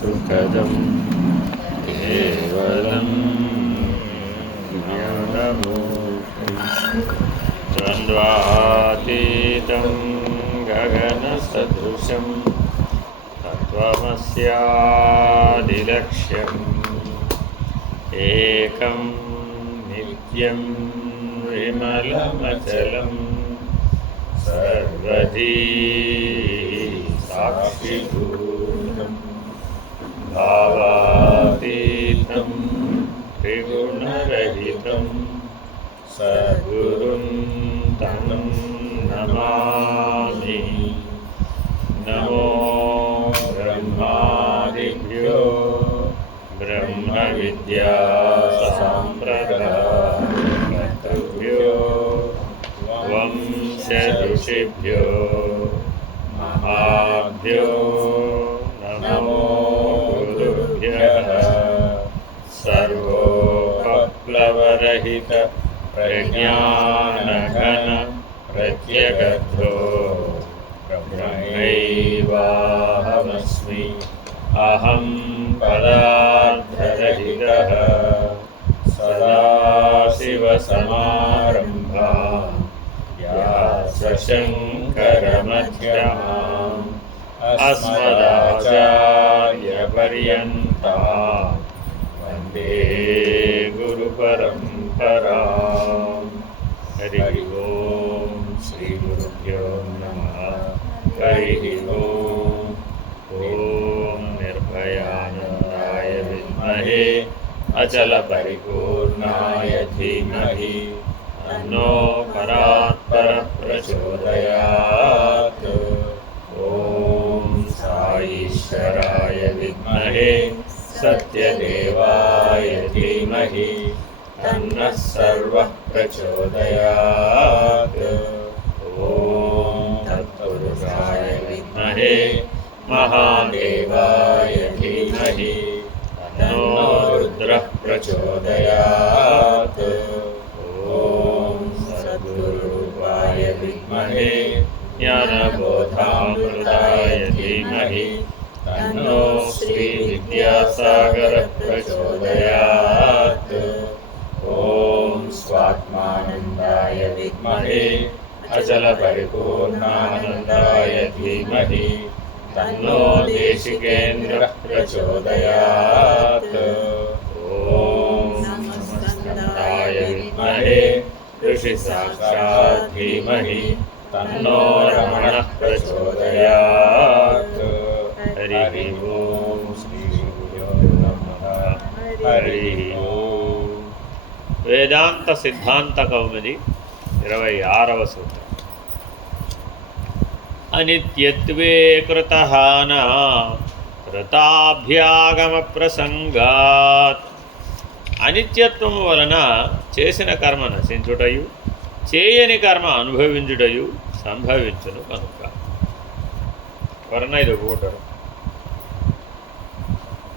सुखदं केवलं ज्ञानमूर्तिं द्वन्द्वातीतं गगनसदृशं तत्त्वमस्यादिलक्ष्यम् एकं नित्यं विमलमचलं सर्वधी साक्षिभूतं भावातीतं त्रिगुणरहितं सद्गुरुं तं नमामि। नमो ब्रह्मादिभ्यो ब्रह्मविद्या सम्प्रदायकर्तृभ्यो वंशऋषिभ्यो महाभ्यो नमो गुरुभ्यः। सर्वोपप्लवरहित प्रज्ञानघन प्रत्यगद्धो ब्रह्मैवाहमस्मि। अहं पदार्थरहितः सदाशिवसमारम्भां व्यासशङ्करमध्यमाम् अस्मदाचार्यपर्यन्तां वन्दे गुरुपरम्पराम्। हरिः ओं श्रीगुरुभ्यो नमः। हरिः ओं। ॐ निर्भयानन्दाय विद्महे अचलपरिपूर्णाय धीमहि तन्नो परात्परः प्रचोदयात्। ॐ साईश्वराय विद्महे सत्यदेवाय धीमहि तन्नः सर्वः प्रचोदयात्। ॐ तत्पुरुषाय विद्महे महादेवाय धीमहि तन्नो रुद्रः प्रचोदयात्। ॐ सद्गुरुरूपाय विद्महे ज्ञानबोधामृताय धीमहि तन्नो श्रीविद्यासागरः प्रचोदयात्। ॐ स्वात्मानन्दाय विद्महे अचलपरिपूर्णानन्दाय धीमहि तन्नो देशिकेन्द्रः प्रचोदयात्। ॐ नमस्कन्दाय विद्महे ऋषिसाक्षात् धीमहि तन्नो रमणः प्रचोदयात्। हरिः ओं श्रीगुरुभ्यो नमः। हरिः ओं। వేదాంత సిద్ధాంత కౌముది 26వ సూత్రం. అనిత్యత్వే కృతః న కృతాభ్యాగమ ప్రసంగాత్. అనిత్యత్వము వలన చేసిన కర్మ నశించుటయు చేయని కర్మ అనుభవించుటయు సంభవించును కనుక. ఎవరన్నా ఇది ఒప్పుకుంటారు?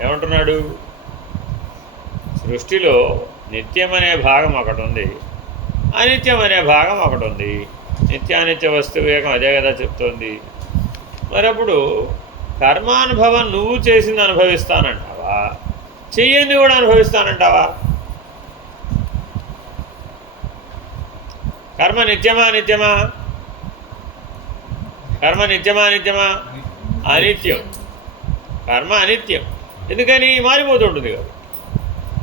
ఏమంటున్నాడు? సృష్టిలో నిత్యం అనే భాగం ఒకటి ఉంది, అనిత్యం అనే భాగం ఒకటి ఉంది. నిత్యానిత్య వస్తు వివేకం అదే కదా చెప్తోంది. మరప్పుడు కర్మానుభవం నువ్వు చేసింది అనుభవిస్తానంటావా, చెయ్యింది కూడా అనుభవిస్తానంటావా? కర్మ నిత్యమా నిత్యమా? కర్మ నిత్యమా నిత్యమా? అనిత్యం. కర్మ అనిత్యం. ఎందుకని? మారిపోతుంటుంది కదా.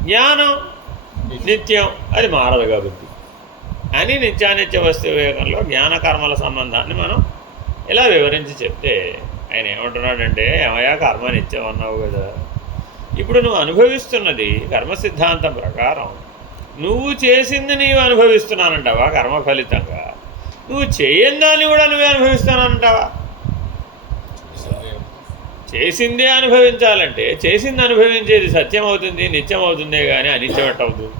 జ్ఞానం నిత్యం, అది మారదు కాబట్టి అని నిత్యానిత్య వస్తు వివేకంలో జ్ఞానకర్మల సంబంధాన్ని మనం ఇలా వివరించి చెప్తే ఆయన ఏమంటున్నాడంటే, ఏమయ్యా కర్మ నిత్యం అన్నావు కదా, ఇప్పుడు నువ్వు అనుభవిస్తున్నది కర్మ సిద్ధాంతం ప్రకారం నువ్వు చేసింది నీవు అనుభవిస్తున్నానంటావా? కర్మ ఫలితంగా నువ్వు చేయని దాన్ని కూడా నువ్వే అనుభవిస్తానంటావా? చేసిందే అనుభవించాలంటే చేసింది అనుభవించేది సత్యం అవుతుంది, నిత్యం అవుతుందే కానీ అనిత్యం ఎట్టవుతుంది?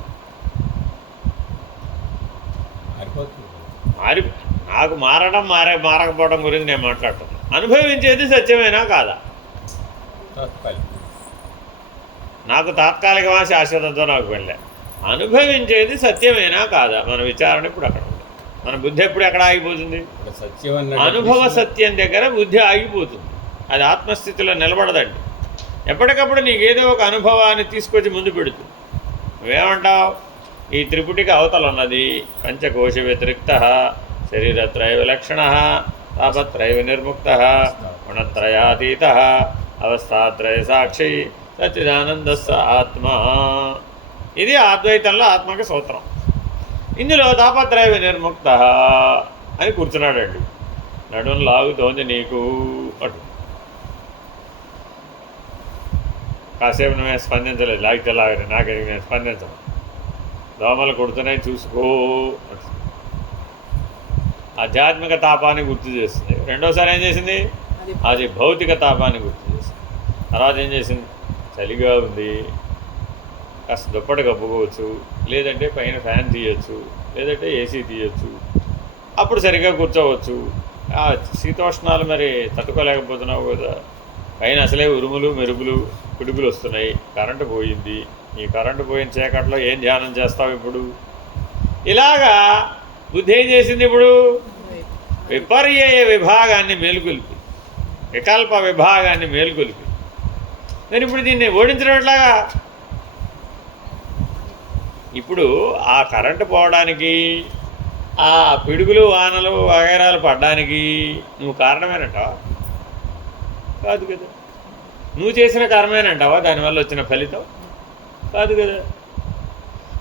నాకు మారడం మారకపోవడం గురించి నేను మాట్లాడుతున్నాను. అనుభవించేది సత్యమేనా కాదా? నాకు తాత్కాలికమా శాశ్వతంతో నాకు వెళ్ళా. అనుభవించేది సత్యమేనా కాదా? మన విచారణ ఇప్పుడు అక్కడ ఉంది. మన బుద్ధి ఎప్పుడు ఎక్కడ ఆగిపోతుంది? అనుభవ సత్యం దగ్గర బుద్ధి ఆగిపోతుంది. అది ఆత్మస్థితిలో నిలబడదండి. ఎప్పటికప్పుడు నీకేదో ఒక అనుభవాన్ని తీసుకొచ్చి ముందు పెడుతుంది. నువ్వేమంటావు? ఈ త్రిపుటికి అవతల ఉన్నది పంచకోశ వ్యతిరిక్త శరీరత్రయ విలక్షణ తాపత్రయ వినిర్ముక్త గుణత్రయాతీత అవస్థాత్రయ సాక్షి సచ్చిదానంద ఆత్మ. ఇది అద్వైతంలో ఆత్మకి సూత్రం. ఇందులో తాపత్రయ వినిర్ముక్త అని కూర్చున్నాడండి. నడుము లాగుతోంది నీకు అటు. కాసేపు నువ్వే స్పందించలేదు, లాగితే లాగని నాకెరిగి నేను స్పందించను. దోమలు కొడుతున్నాయి చూసుకో. ఆధ్యాత్మిక తాపాన్ని గుర్తు చేస్తుంది. రెండోసారి ఏం చేసింది? అది భౌతిక తాపాన్ని గుర్తు చేసింది. తర్వాత ఏం చేసింది? చలిగా ఉంది, కాస్త దుప్పటి కప్పుకోవచ్చు, లేదంటే పైన ఫ్యాన్ తీయచ్చు, లేదంటే ఏసీ తీయచ్చు, అప్పుడు సరిగ్గా కూర్చోవచ్చు. ఆ శీతోష్ణాలు మరి తట్టుకోలేకపోతున్నావు కదా. పైన అసలే ఉరుములు మెరుపులు పిడుగులు వస్తున్నాయి, కరెంటు పోయింది. ఈ కరెంటు పోయిన చీకట్లో ఏం ధ్యానం చేస్తావు ఇప్పుడు? ఇలాగా బుద్ధి ఏం చేసింది? ఇప్పుడు విపర్యయ విభాగాన్ని మేలుకొల్పి, వికల్ప విభాగాన్ని మేలుకొల్పి, మరి ఇప్పుడు దీన్ని ఓడించడం ఎట్లాగా? ఇప్పుడు ఆ కరెంటు పోవడానికి, ఆ పిడుగులు వానలు వగైరాలు పడడానికి నువ్వు కారణమేనంటావా? కాదు కదా. నువ్వు చేసిన కర్మేనంటావా దానివల్ల వచ్చిన ఫలితం? కాదు కదా.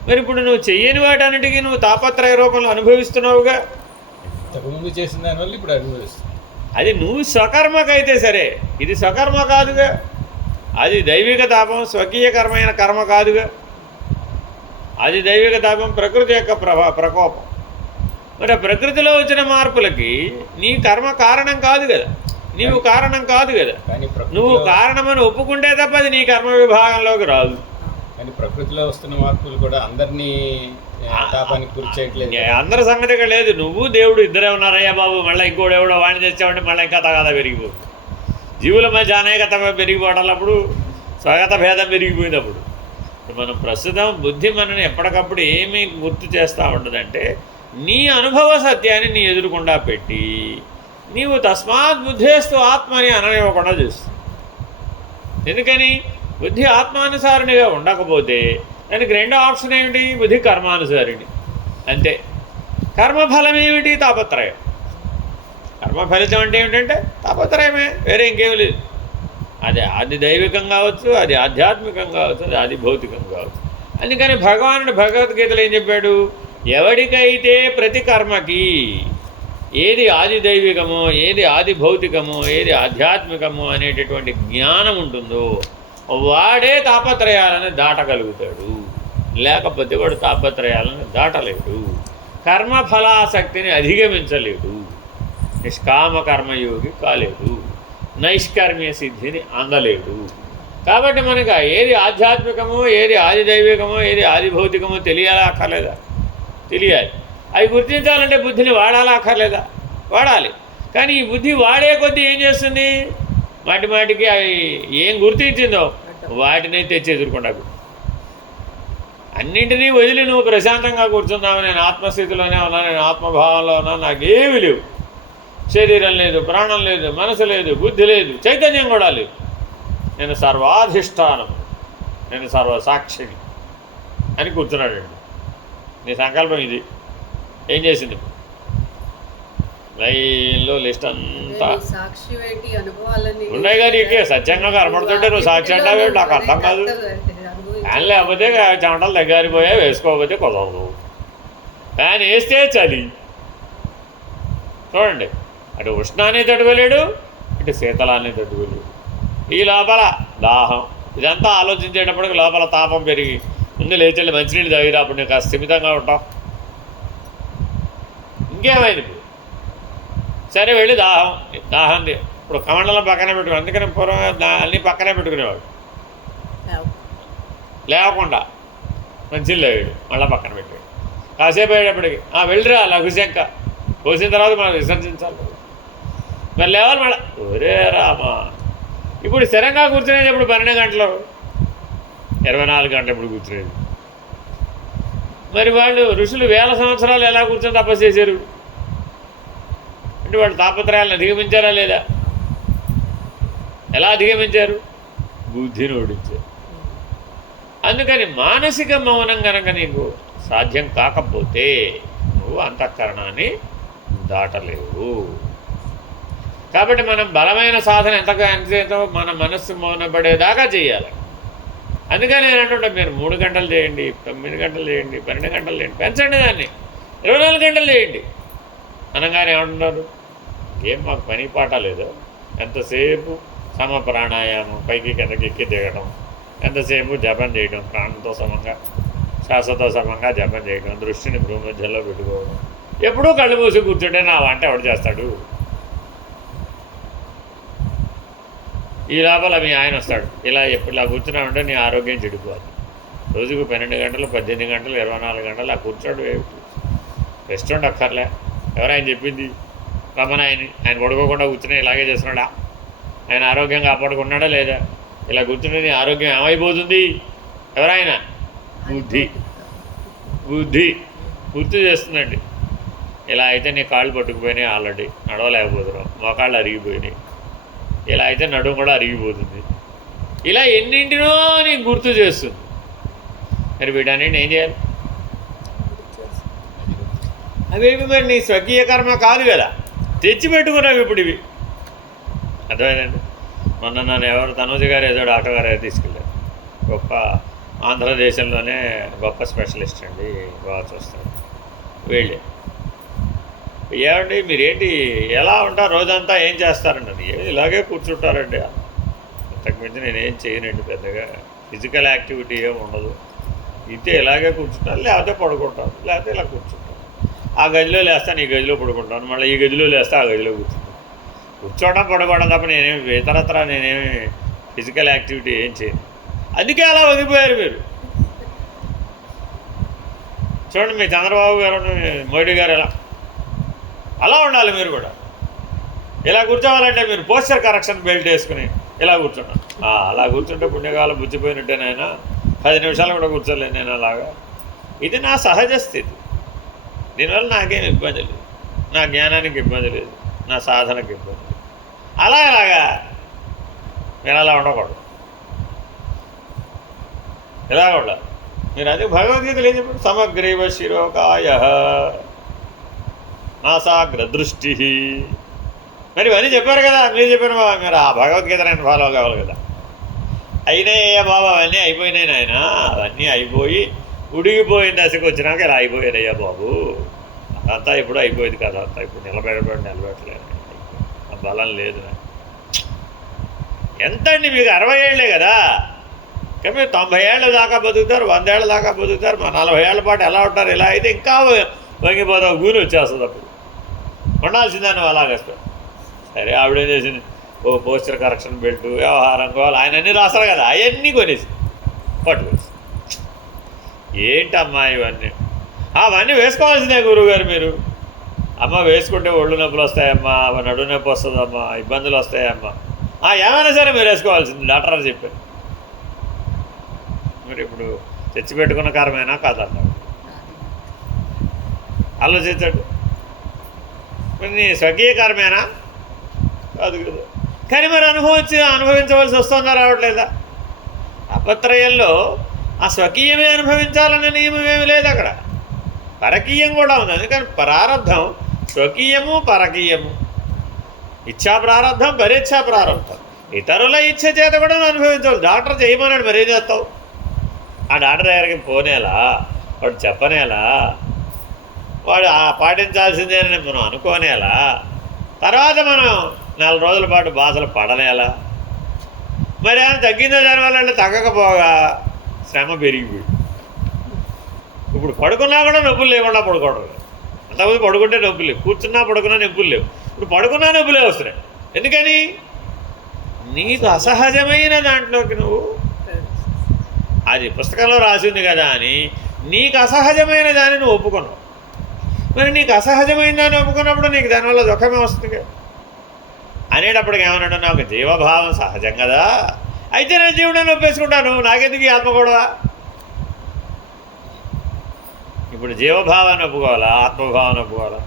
మరి ఇప్పుడు నువ్వు చెయ్యని వాటన్నిటికీ నువ్వు తాపత్రయ రూపంలో అనుభవిస్తున్నావుగా. ఇంతకుముందు చేసిన దానివల్ల ఇప్పుడు అనుభవిస్తుంది. అది నువ్వు స్వకర్మకైతే సరే, ఇది స్వకర్మ కాదుగా. అది దైవిక తాపం, స్వకీయ కర్మైన కర్మ కాదుగా. అది దైవిక తాపం, ప్రకృతి యొక్క ప్రకోపం. మరి ప్రకృతిలో వచ్చిన మార్పులకి నీ కర్మ కారణం కాదు కదా, నీవు కారణం కాదు కదా. నువ్వు కారణమని ఒప్పుకుంటే తప్ప అది నీ కర్మ విభాగంలోకి రాదు. కానీ ప్రకృతిలో వస్తున్న మార్పులు కూడా అందరినీ తాపానికి గురి చేయట్లేదు. అందరి సంగతి ఇక్కడ లేదు. నువ్వు దేవుడు ఇద్దరే ఉన్నారయ్యా బాబు, మళ్ళీ ఇంకోటి ఎవడో వాణి తెచ్చావంటే మళ్ళీ ఇంకా తగాదా పెరిగిపోతుంది. జీవుల మధ్య అనేకత పెరిగిపోవటప్పుడు, స్వగత భేదం పెరిగిపోయినప్పుడు మనం ప్రస్తుతం బుద్ధి మనని ఎప్పటికప్పుడు ఏమి గుర్తు చేస్తూ ఉంటుందంటే, నీ అనుభవ సత్యాన్ని నీ ఎదురుకుండా పెట్టి నీవు తస్మాత్ బుద్ధేస్తు ఆత్మని అననివ్వకుండా చేస్తుంది. ఎందుకని? బుద్ధి ఆత్మానుసారినిగా ఉండకపోతే దానికి రెండో ఆప్షన్ ఏమిటి? బుద్ధి కర్మానుసారిణి. అంతే. కర్మఫలం ఏమిటి? తాపత్రయం. కర్మ ఫలితం అంటే ఏమిటంటే తాపత్రయమే, వేరే ఇంకేం లేదు. అది దైవికం కావచ్చు, అది ఆధ్యాత్మికం కావచ్చు, అది ఆది భౌతికం కావచ్చు. అందుకని భగవానుడు భగవద్గీతలో ఏం చెప్పాడు? ఎవడికైతే ప్రతి కర్మకి ఏది ఆది దైవికమో, ఏది ఆది భౌతికమో, ఏది ఆధ్యాత్మికమో అనేటటువంటి జ్ఞానం ఉంటుందో వాడే తాపత్రయాలను దాటగలుగుతాడు. లేకపోతే వాడు తాపత్రయాలను దాటలేడు, కర్మఫలాసక్తిని అధిగమించలేడు, నిష్కామ కర్మయోగి కాలేడు, నైష్కర్మ్య సిద్ధిని అందలేడు. కాబట్టి మనకు ఏది ఆధ్యాత్మికమో, ఏది ఆది దైవికమో, ఏది ఆది భౌతికమో తెలియాలా అక్కర్లేదా? తెలియాలి. అవి గుర్తించాలంటే బుద్ధిని వాడాలా అక్కర్లేదా? వాడాలి. కానీ ఈ బుద్ధి వాడే కొద్దీ ఏం చేస్తుంది? మాటికి అవి ఏం గుర్తించిందో వాటిని తెచ్చి ఎదుర్కొంటాకు. అన్నింటినీ వదిలి నువ్వు ప్రశాంతంగా కూర్చున్నావు, నేను ఆత్మస్థితిలోనే ఉన్నా, నేను ఆత్మభావంలో ఉన్నా, నాకేమీ లేవు, శరీరం లేదు, ప్రాణం లేదు, మనసు లేదు, బుద్ధి లేదు, చైతన్యం కూడా లేదు, నేను సర్వాధిష్టానం, నేను సర్వసాక్షిని అని కూర్చున్నాడండి. నీ సంకల్పం ఇది. ఏం చేసింది? లైన్లో లిస్ట్ అంతా ఉన్నాయి కానీ సత్యంగా కనబడుతుంటే నువ్వు సాక్షి అంటావు. నాకు అర్థం కాదు. ఫ్యాన్ లేకపోతే చెమటలు దగ్గరిపోయా, వేసుకోకపోతే కుదరదు. ఫ్యాన్ వేస్తే చలి. చూడండి, అటు ఉష్ణాన్ని తట్టుకోలేడు, ఇటు శీతలాన్ని తట్టుకోలేడు. ఈ లోపల దాహం. ఇదంతా ఆలోచించేటప్పటికి లోపల తాపం పెరిగి ముందు లేచెళ్ళి మంచినీళ్ళు తాగిరా, అప్పుడు నేను కాస్త స్థిమితంగా ఉంటావు. ఇంకేమైంది? సరే వెళ్ళి దాహం ఇప్పుడు కమండలం పక్కనే పెట్టుకుని, అందుకని పూర్వం అన్నీ పక్కనే పెట్టుకునేవాడు. లేకుండా మంచినీళ్ళు తాగాడు, మళ్ళీ పక్కన పెట్టాడు. కాసేపు అయ్యేటప్పటికి వెళ్ళిరా లఘుశంక పోసిన తర్వాత మనం విసర్జించాలి. మరి లేవాలి మళ్ళీ. ఒరే రామా, ఇప్పుడు స్థిరంగా కూర్చునేది ఎప్పుడు? 12 గంటలు, 24 గంటలు ఇప్పుడు కూర్చునేది. మరి వాళ్ళు ఋషులు 1000 సంవత్సరాలు ఎలా కూర్చొని తపస్సు చేశారు అంటే వాళ్ళు తాపత్రయాలను అధిగమించారా లేదా? ఎలా అధిగమించారు? బుద్ధిని ఓడించే. అందుకని మానసిక మౌనం కనుక నీకు సాధ్యం కాకపోతే నువ్వు అంతఃకరణాన్ని దాటలేవు. కాబట్టి మనం బలమైన సాధన ఎంతసేతో మన మనస్సు మౌనపడేదాకా చేయాలి. అందుకని నేను అంటుంటా, మీరు 3 గంటలు చేయండి, 9 గంటలు చేయండి, 12 గంటలు చేయండి, పెంచండి దాన్ని 24 గంటలు చేయండి అనగానే ఏమంటున్నారు, ఏం మాకు పని పాట లేదు, ఎంతసేపు సమ ప్రాణాయామం, పైకి కిందకి ఎక్కి దిగడం, ఎంతసేపు జపం చేయడం, ప్రాణంతో సమంగా శ్వాసతో సమంగా జపం చేయడం, దృష్టిని భూమధ్యంలో పెట్టుకోవడం, ఎప్పుడూ కళ్ళు మూసి కూర్చుంటే నా వంట ఎవడు చేస్తాడు, ఈ లోపల మీ ఆయన వస్తాడు, ఇలా కూర్చున్నామంటే నీ ఆరోగ్యం చెడిపోవాలి. రోజుకు 12 గంటలు, 18 గంటలు, 24 గంటలు ఆ కూర్చోడు రెస్ట్ ఉండక్కర్లే. ఎవరైనా చెప్పింది రమణ ఆయన పడుకోకుండా కూర్చుని ఇలాగే చేస్తున్నాడా, ఆయన ఆరోగ్యం కాపాడుకున్నాడా లేదా, ఇలా కూర్చుంటే నీ ఆరోగ్యం ఏమైపోతుంది, ఎవరైనా బుద్ధి గుర్తు చేస్తుందండి. ఇలా అయితే నీ కాళ్ళు పట్టుకుపోయినాయి, ఆల్రెడీ నడవలేకపోతున్నావు, మోకాళ్ళు అరిగిపోయినాయి, ఇలా అయితే నడుము కూడా అరిగిపోతుంది, ఇలా ఎన్నింటినో నీకు గుర్తు చేస్తుంది. మరి వీటన్నింటిని ఏం చేయాలి, అవేమి మరి నీ స్వకీయ కర్మ కాదు కదా, తెచ్చిపెట్టుకున్నావు ఇప్పుడు ఇవి. అర్థమైందండి. మొన్న నన్ను ఎవరు తనూజ గారు ఏదో డాక్టర్ గారు తీసుకెళ్ళారు, గొప్ప ఆంధ్రదేశంలోనే గొప్ప స్పెషలిస్ట్ అండి, బాగా చూస్తారు. వెళ్ళే ఏమండి మీరేంటి ఎలా ఉంటారు, రోజంతా ఏం చేస్తారండి, ఇలాగే కూర్చుంటారండి, అంతకుమించి నేనేం చేయనండి, పెద్దగా ఫిజికల్ యాక్టివిటీ ఏమి ఉండదు, ఇంతే ఇలాగే కూర్చుంటాను, లేకపోతే పడుకుంటాను, లేకపోతే ఇలా కూర్చుంటాను, ఆ గదిలో లేస్తాను, ఈ గదిలో పడుకుంటాను, మళ్ళీ ఈ గదిలో లేస్తే ఆ గదిలో కూర్చుంటాను, కూర్చోవడం పడుకోవడం తప్ప నేనేమి ఇతరత్రా నేనేమి ఫిజికల్ యాక్టివిటీ ఏం చేయను. అందుకే అలా వదిలిపోయారు మీరు. చూడండి మీ చంద్రబాబు గారు, మోడీ గారు అలా ఉండాలి మీరు కూడా. ఇలా కూర్చోవాలంటే మీరు పోస్చర్ కరెక్షన్ బెల్ట్ వేసుకుని ఇలా కూర్చున్నాను, అలా కూర్చుంటే పుణ్యకాలం బుచ్చిపోయినట్టేనైనా 10 నిమిషాలు కూడా కూర్చోలేదు నేను అలాగా. ఇది నా సహజ స్థితి, దీనివల్ల నాకేం ఇబ్బంది లేదు, నా జ్ఞానానికి ఇబ్బంది లేదు, నా సాధనకి ఇబ్బంది లేదు. అలాగా మీరు అలా ఉండకూడదు, ఇలా ఉండాలి మీరు. అదే భగవద్గీతలు ఏం చెప్పారు, సమగ్రీవ శిరోకాయ నాసాగ్రదృష్టి, మరి ఇవన్నీ చెప్పారు కదా, మీరు చెప్పారు మీరు ఆ భగవద్గీత నేను ఫాలో కావాలి కదా. అయినాయ్యా బాబా, అవన్నీ అయిపోయినాయి నాయన, అవన్నీ అయిపోయి ఉడిగిపోయిన దశకు వచ్చినాక ఇలా అయిపోయానయ్యా బాబు, అదంతా ఇప్పుడు అయిపోయింది కదా, అంతా ఇప్పుడు నిలబెట్టలేదు, ఆ బలం లేదు. ఎంత అండి మీకు 60 ఏళ్ళే కదా, ఇంకా మీరు 90 ఏళ్ళ దాకా బతుకుతారు, 100 ఏళ్ళ దాకా బతుకుతారు, మా 40 ఏళ్ళ పాటు ఎలా ఉంటారు, ఇలా అయితే ఇంకా వంగిపోతావు, గూని వచ్చేస్తుంది, అప్పుడు ఉండాల్సిందని అలాగేస్తాడు. సరే ఆవిడేం చేసింది, ఓ పోస్చర్ కరెక్షన్ బెల్ట్, వ్యవహారం కావాలి, ఆయన అన్నీ రాస్తారు కదా, అవన్నీ కొనేసి పట్టుకొచ్చి, ఏంటమ్మా ఇవన్నీ, అవన్నీ వేసుకోవాల్సిందే గురువుగారు మీరు. అమ్మ వేసుకుంటే ఒళ్ళు నొప్పులు వస్తాయమ్మా, నడు నొప్పి వస్తుందమ్మా, ఇబ్బందులు వస్తాయమ్మా, ఏమైనా సరే మీరు వేసుకోవాల్సింది, డాక్టర్ గారు చెప్పారు. మీరు ఇప్పుడు తెచ్చిపెట్టుకున్న కారమేనా కాదన్నాడు, ఆలోచించండి. మరి నీ స్వకీయ కర్మేనా కాదు కదా, కానీ మరి అనుభవించవలసి వస్తుందా రావట్లేదా? అపత్రయంలో ఆ స్వకీయమే అనుభవించాలనే నియమం ఏమి లేదు, అక్కడ పరకీయం కూడా ఉంది. అందుకని ప్రారంధం స్వకీయము పరకీయము, ఇచ్ఛా ప్రారంధం పరీక్షా ప్రారంధం, ఇతరుల ఇచ్చ చేత కూడా అనుభవించాలి. డాక్టర్ చేయమన్నాడు, మరేం చేస్తావు, ఆ డాక్టర్ దగ్గరికి పోనేలా, వాడు చెప్పనేలా, వాడు పాటించాల్సిందేనని మనం అనుకోనేలా, తర్వాత మనం 4 రోజుల పాటు బాధలు పడనేలా, మరి ఏమైనా తగ్గిందో దానివల్ల తగ్గకపోగా శ్రమ పెరిగిపోయింది. ఇప్పుడు పడుకున్నా కూడా నొప్పులు లేకుండా పడుకోవడం, అంతకుముందు పడుకుంటే నొప్పులు లేవు, కూర్చున్నా పడుకున్నా నొప్పులు లేవు, ఇప్పుడు పడుకున్నా నొప్పులే వస్తున్నాయి. ఎందుకని నీకు అసహజమైన దాంట్లోకి నువ్వు, అది పుస్తకంలో రాసింది కదా అని నీకు అసహజమైన దాన్ని నువ్వు ఒప్పుకున్నావు. మరి నీకు అసహజమైన దాన్ని ఒప్పుకున్నప్పుడు నీకు దానివల్ల దుఃఖమే వస్తుంది కదా. అనేటప్పటికి ఏమన్నాడు, నాకు జీవభావం సహజం కదా, అయితే నేను జీవుడని ఒప్పేసుకుంటాను, నాకెందుకు ఈ ఆత్మ కూడా. ఇప్పుడు జీవభావాన్ని ఒప్పుకోవాలా, ఆత్మభావాన్ని ఒప్పుకోవాలా?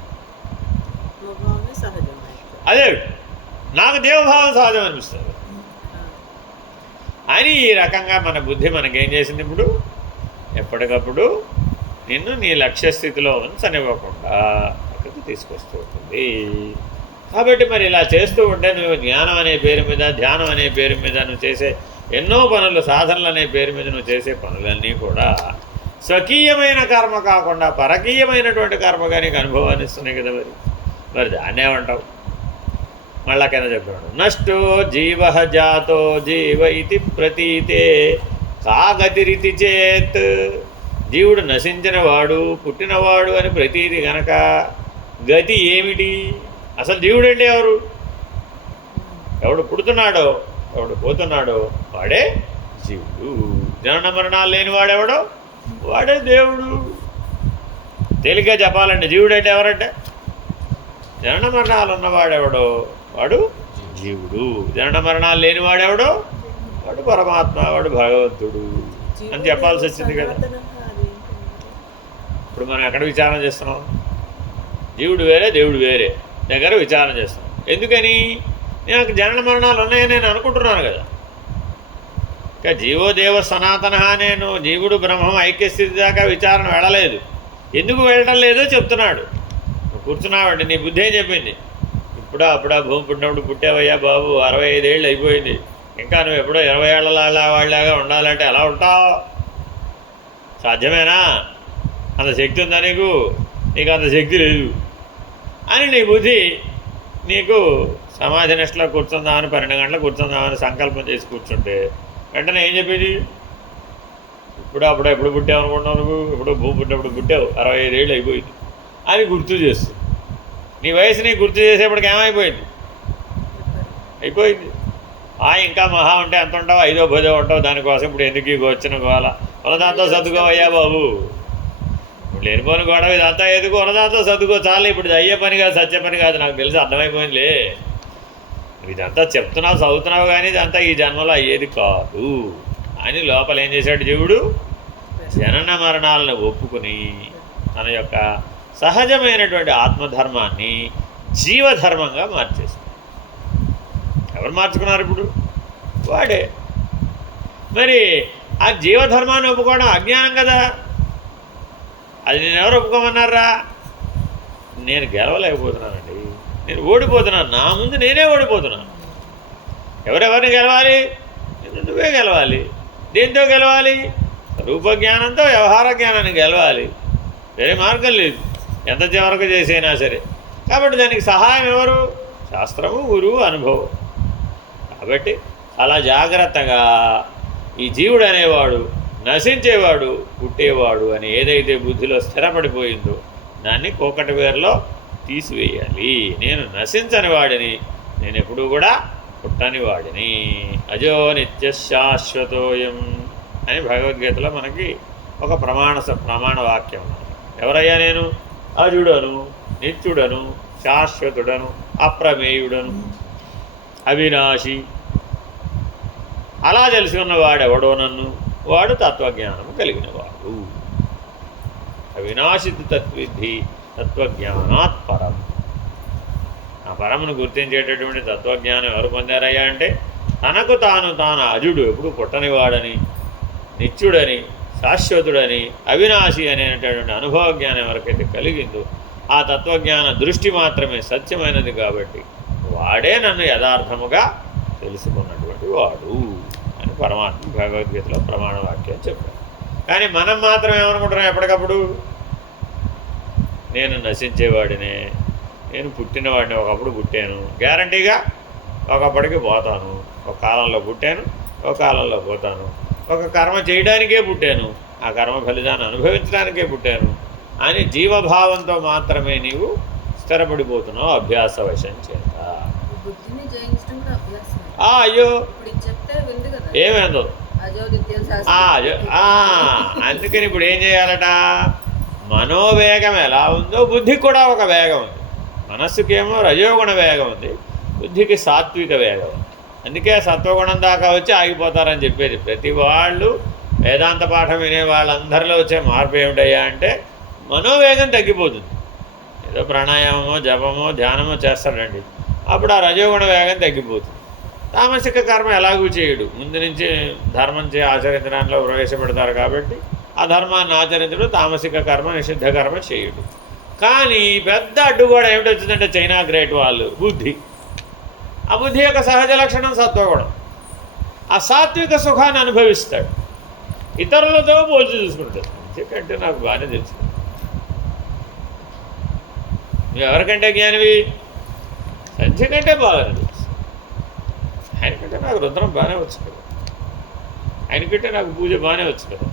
అదే నాకు జీవభావం సహజం అనిపిస్తుంది. అని ఈ రకంగా మన బుద్ధి మనకేం చేసింది ఇప్పుడు ఎప్పటికప్పుడు నిన్ను నీ లక్ష్యస్థితిలో ఉంచనివ్వకుండా పక్కకు తీసుకొస్తూ ఉంటుంది. కాబట్టి మరి ఇలా చేస్తూ ఉంటే నువ్వు జ్ఞానం అనే పేరు మీద, ధ్యానం అనే పేరు మీద నువ్వు చేసే ఎన్నో పనులు, సాధనలు అనే పేరు మీద నువ్వు చేసే పనులన్నీ కూడా స్వకీయమైన కర్మ కాకుండా పరకీయమైనటువంటి కర్మగా నీకు అనుభవాన్ని ఇస్తున్నాయి కదా. మరి దాన్నే అంటావు. మళ్ళా కింద చెప్పాడు, నష్టో జీవ జాతో జీవ ఇది ప్రతీతే కాగతిరితి చేత్. జీవుడు నశించినవాడు, పుట్టినవాడు అని ప్రతీతి గనక గతి ఏమిటి? అసలు జీవుడు అంటే ఎవరు? ఎవడు పుడుతున్నాడో ఎవడు పోతున్నాడో వాడే జీవుడు. జనన మరణాలు లేనివాడెవడో వాడే దేవుడు. తేలిగ్గా చెప్పాలండి, జీవుడు అంటే ఎవరంటే జనన మరణాలు ఉన్నవాడెవడో వాడు జీవుడు. జనన మరణాలు లేనివాడెవడో వాడు పరమాత్మ, వాడు భగవంతుడు అని చెప్పాల్సి వచ్చింది కదా. ఇప్పుడు మనం ఎక్కడ విచారణ చేస్తున్నాం? జీవుడు వేరే దేవుడు వేరే దగ్గర విచారణ చేస్తాం. ఎందుకని? నాకు జనన మరణాలు ఉన్నాయని నేను అనుకుంటున్నాను కదా. ఇంకా జీవోదేవ సనాతన నేను జీవుడు బ్రహ్మం ఐక్యస్థితి దాకా విచారణ వెళ్ళలేదు. ఎందుకు వెళ్ళటం లేదో చెప్తున్నాడు. నువ్వు కూర్చున్నావండి, నీ బుద్ధి ఏం చెప్పింది? ఇప్పుడా అప్పుడా భూమి పుట్టినప్పుడు పుట్టావయ్యా బాబు, 65 ఏళ్ళు అయిపోయింది, ఇంకా నువ్వు ఎప్పుడో 20 ఏళ్ళ వాళ్ళలాగా ఉండాలంటే ఎలా ఉంటావు? సాధ్యమేనా? అంత శక్తి ఉందా నీకు? నీకు అంత శక్తి లేదు అని నీ బుద్ధి నీకు సమాధి నిష్టలో కూర్చుందామని 12 గంటలకు కూర్చుందామని సంకల్పం చేసి కూర్చుంటే వెంటనే ఏం చెప్పేది? ఇప్పుడు అప్పుడు ఎప్పుడు పుట్టావు అనుకుంటున్నావు నువ్వు? ఎప్పుడో భూమి పుట్టినప్పుడు పుట్టావు, 65 ఏళ్ళు అయిపోయింది అని గుర్తు చేస్తుంది. నీ వయసుని గుర్తు చేసేప్పటికి ఏమైపోయింది? అయిపోయింది. ఇంకా మహా ఉంటే ఎంత ఉంటావు? 5ో 10ో ఉంటావు. దానికోసం ఇప్పుడు ఎందుకు వచ్చిన గోల? ఉన్నదాంతో సర్దుకోవయ్యా బాబు. ఇప్పుడు లేనిపోని గొడవ ఇదంతా ఎందుకు? ఉన్నదాంతో సర్దుకో చాలు. ఇప్పుడు ఇది అయ్యే పని కాదు, సత్య పని కాదు, నాకు తెలిసి అర్థమైపోయిందిలే. ఇదంతా చెప్తున్నావు, చదువుతున్నావు, కానీ ఇదంతా ఈ జన్మలో అయ్యేది కాదు అని లోపల ఏం చేశాడు జీవుడు? జనన మరణాలను ఒప్పుకుని తన యొక్క సహజమైనటువంటి ఆత్మధర్మాన్ని జీవధర్మంగా మార్చేస్తాడు. ఎవరు మార్చుకున్నారు ఇప్పుడు? వాడే. మరి ఆ జీవధర్మాన్ని ఒప్పుకోవడం అజ్ఞానం కదా. అది నేను ఎవరు ఒప్పుకోమన్నారా? నేను గెలవలేకపోతున్నానండి, నేను ఓడిపోతున్నాను, నా ముందు నేనే ఓడిపోతున్నాను. ఎవరెవరిని గెలవాలి? నువ్వే గెలవాలి. దేంతో గెలవాలి? రూపజ్ఞానంతో, వ్యవహార జ్ఞానాన్ని గెలవాలి. వేరే మార్గం లేదు, ఎంత వరకు చేసైనా సరే. కాబట్టి దానికి సహాయం ఎవరు? శాస్త్రము, గురువు, అనుభవం. కాబట్టి అలా జాగ్రత్తగా ఈ జీవుడు అనేవాడు నశించేవాడు, పుట్టేవాడు అని ఏదైతే బుద్ధిలో స్థిరపడిపోయిందో దాన్ని కోకటి వేరులో తీసివేయాలి. నేను నశించని వాడిని, నేను ఎప్పుడూ కూడా పుట్టని వాడిని. అజో నిత్య శాశ్వతోయం అని భగవద్గీతలో మనకి ఒక ప్రమాణ వాక్యం. ఎవరయ్యా నేను? అజుడను, నిత్యుడను, శాశ్వతుడను, అప్రమేయుడను, అవినాశి. అలా తెలుసుకున్నవాడెవడో నన్ను, వాడు తత్వజ్ఞానము కలిగినవాడు. అవినాశితు తత్విద్ధి తత్వజ్ఞానాత్ పరం. ఆ పరమును గుర్తించేటటువంటి తత్వజ్ఞానం ఎవరు పొందారయ్యా అంటే తనకు తాను అజుడు, ఎప్పుడు పుట్టనివాడని, నిత్యుడని, శాశ్వతుడని, అవినాశి అనేటటువంటి అనుభవ జ్ఞానం ఎవరికైతే కలిగిందో ఆ తత్వజ్ఞాన దృష్టి మాత్రమే సత్యమైనది. కాబట్టి వాడే నన్ను యథార్థముగా తెలుసుకున్నటువంటి వాడు అని పరమాత్మ భగవద్గీతలో ప్రమాణ వాక్యం చెప్పారు. కానీ మనం మాత్రం ఏమనుకుంటున్నాం ఎప్పటికప్పుడు? నేను నశించేవాడినే, నేను పుట్టినవాడిని, ఒకప్పుడు పుట్టాను, గ్యారంటీగా ఒకప్పటికి పోతాను, ఒక కాలంలో పుట్టాను, ఒక కాలంలో పోతాను, ఒక కర్మ చేయడానికే పుట్టాను, ఆ కర్మ ఫలితాన్ని అనుభవించడానికే పుట్టాను అని జీవభావంతో మాత్రమే నీవు స్థిరపడిపోతున్నావు అభ్యాసవశం చేత. అయ్యో ఏమేందో అందుకని ఇప్పుడు ఏం చేయాలట? మనోవేగం ఎలా ఉందో బుద్ధికి కూడా ఒక వేగం ఉంది. మనస్సుకేమో రజోగుణ వేగం ఉంది, బుద్ధికి సాత్విక వేగం ఉంది. అందుకే సత్వగుణం దాకా వచ్చి ఆగిపోతారని చెప్పేది. ప్రతి వాళ్ళు వేదాంత పాఠం వినే వాళ్ళందరిలో వచ్చే మార్పు ఏమిటయ్యా అంటే మనోవేగం తగ్గిపోతుంది. ఏదో ప్రాణాయామమో, జపమో, ధ్యానమో చేస్తాడండి, అప్పుడు ఆ రజోగుణ వేగం తగ్గిపోతుంది. తామసిక కర్మ ఎలాగూ చేయడు, ముందు నుంచి ధర్మం ఆచరించడంలో ప్రవేశపెడతారు కాబట్టి ఆ ధర్మాన్ని ఆచరించడు, తామసిక కర్మ నిషిద్ధ కర్మ చేయడు. కానీ పెద్ద అడ్డుగోడ ఏమిటొచ్చిందంటే చైనా గ్రేట్ వాళ్ళు బుద్ధి. ఆ బుద్ధి యొక్క సహజ లక్షణం సత్వగుణం. ఆ సాత్విక సుఖాన్ని అనుభవిస్తాడు, ఇతరులతో పోల్చి చూసుకుంటాడు. ఎందుకంటే నాకు బాగానే తెలుసు, నువ్వు ఎవరికంటే జ్ఞానివి, సంధ్య కంటే బాగానే తెలుసు. ఆయనకంటే నాకు రుద్రం బాగానే వచ్చు కదా, ఆయనకంటే నాకు పూజ బాగానే వచ్చు కదా,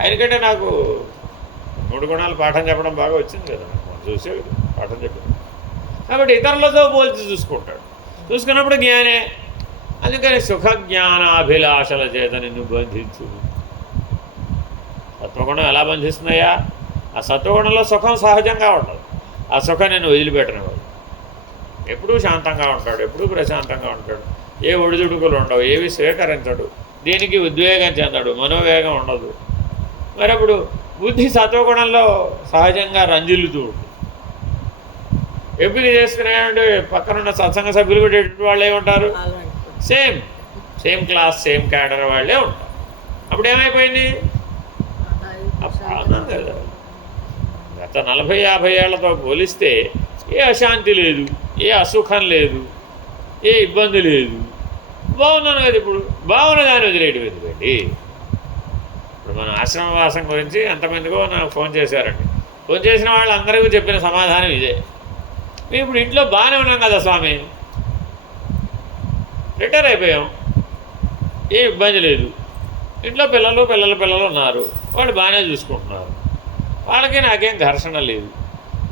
ఆయనకంటే నాకు 3 గుణాలు పాఠం చెప్పడం బాగా వచ్చింది కదా, నాకు చూసే పాఠం చెప్పాను. కాబట్టి ఇతరులతో పోల్చి చూసుకుంటాడు, చూసుకున్నప్పుడు జ్ఞానే. అందుకని సుఖ జ్ఞానాభిలాషల చేత నిన్ను బంధించు. సత్వగుణం ఎలా బంధిస్తున్నాయా? ఆ సత్వగుణంలో సుఖం సహజంగా ఉండదు, ఆ సుఖం నేను వదిలిపెట్టనివాడు. ఎప్పుడూ శాంతంగా ఉంటాడు, ఎప్పుడూ ప్రశాంతంగా ఉంటాడు, ఏ ఒడిదుడుకులు ఉండవు, ఏవి స్వీకరించడు, దేనికి ఉద్వేగం చెందడు, మనోవేగం ఉండదు. మరి అప్పుడు బుద్ధి సత్వగుణంలో సహజంగా రంజిల్లుతూ ఉంటుంది. ఎంపిక చేసుకునేటువంటి పక్కనున్న సత్సంగ సభ్యులు కూడా ఎటువంటి వాళ్ళే ఉంటారు, సేమ్ క్లాస్ సేమ్ క్యాడర్ వాళ్ళే ఉంటారు. అప్పుడు ఏమైపోయింది? అన్నాను కదా, గత 40-50 ఏళ్లతో పోలిస్తే ఏ అశాంతి లేదు, ఏ అసుఖం లేదు, ఏ ఇబ్బంది లేదు, బాగున్నాను కదా. ఇప్పుడు బాగున్న దాన్ని వదిలేయడం ఎందుకండి? ఇప్పుడు మన ఆశ్రమవాసం గురించి ఎంతమందికో నాకు ఫోన్ చేశారండి. ఫోన్ చేసిన వాళ్ళందరికీ చెప్పిన సమాధానం ఇదే, మేము ఇప్పుడు ఇంట్లో బాగానే ఉన్నాం కదా స్వామి, రిటైర్ అయిపోయాం, ఏ ఇబ్బంది లేదు, ఇంట్లో పిల్లలు ఉన్నారు, వాళ్ళు బాగానే చూసుకుంటున్నారు, వాళ్ళకి నాకేం ఘర్షణ లేదు,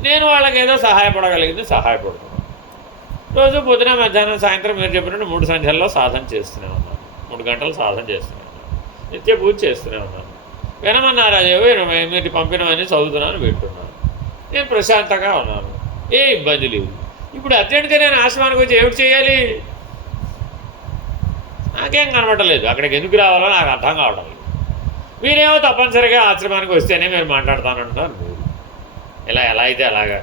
నేను వాళ్ళకి ఏదో సహాయపడగలిగింది సహాయపడుతున్నాను. రోజు పొద్దున మధ్యాహ్నం సాయంత్రం మీరు చెప్పినట్టు 3 సంధ్యల్లో సాధన చేస్తూనే ఉన్నాను, 3 గంటలు సాధన చేస్తూనే ఉన్నాను, నిత్య పూజ చేస్తూనే ఉన్నాను. వినమన్నారా మీరు పంపినవన్నీ చదువుతున్నాను, వింటున్నాను, నేను ప్రశాంతంగా ఉన్నాను, ఏ ఇబ్బంది లేదు. ఇప్పుడు అర్జెంట్గా నేను ఆశ్రమానికి వచ్చి ఏమిటి చేయాలి? నాకేం కనబడలేదు, అక్కడికి ఎందుకు రావాలో నాకు అర్థం కావడం లేదు. మీరేమో తప్పనిసరిగా ఆశ్రమానికి వస్తేనే మీరు మాట్లాడతానంటున్నారు. మీరు ఎలా అయితే అలాగా,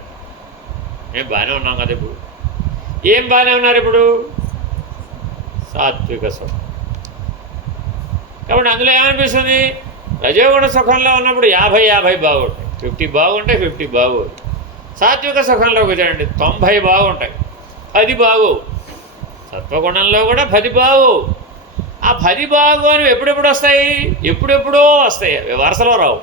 మేము బాగానే ఉన్నాం కదా. ఇప్పుడు ఏం బాగానే ఉన్నారు? ఇప్పుడు సాత్విక సుఖం. కాబట్టి అందులో ఏమనిపిస్తుంది? రజోగుణ సుఖంలో ఉన్నప్పుడు 50 బాగుంటాయి, 50 బాగుంటాయి, 50 బాగోదు. సాత్విక సుఖంలోకి వచ్చాయండి 90 బాగుంటాయి, 10 బాగోవు. సత్వగుణంలో కూడా 10 బాగోవు. ఆ 10 బాగు అని ఎప్పుడెప్పుడు వస్తాయి? ఎప్పుడెప్పుడో వస్తాయి, వరుసలో రావు.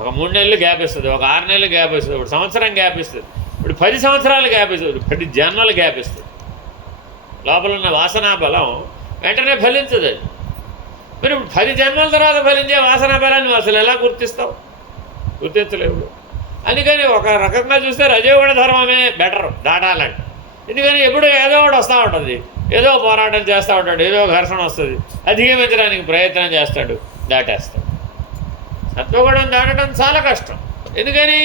ఒక 3 నెలలు గ్యాప్ ఇస్తుంది, ఒక 6 నెలలు గ్యాప్ ఇస్తుంది, ఇప్పుడు సంవత్సరం గ్యాప్ ఇస్తుంది, ఇప్పుడు 10 సంవత్సరాలు గ్యాప్ ఇస్తుంది, 10 జన్మలు గ్యాప్ ఇస్తుంది. లోపల ఉన్న వాసనా బలం వెంటనే ఫలించదు అది. మరి ఇప్పుడు 10 జన్మల తర్వాత ఫలించే వాసనా బలాన్ని అసలు ఎలా గుర్తిస్తావు? గుర్తించలేవు. అందుకని ఒక రకంగా చూస్తే రజోగుణ ధర్మమే బెటర్ దాటాలంటే. ఎందుకని ఎప్పుడు ఏదో ఒకటి వస్తూ ఉంటుంది, ఏదో పోరాటం చేస్తూ ఉంటాడు, ఏదో ఘర్షణ వస్తుంది, అధిగమించడానికి ప్రయత్నం చేస్తాడు, దాటేస్తాడు. సత్వగుణం దాటడం చాలా కష్టం. ఎందుకని?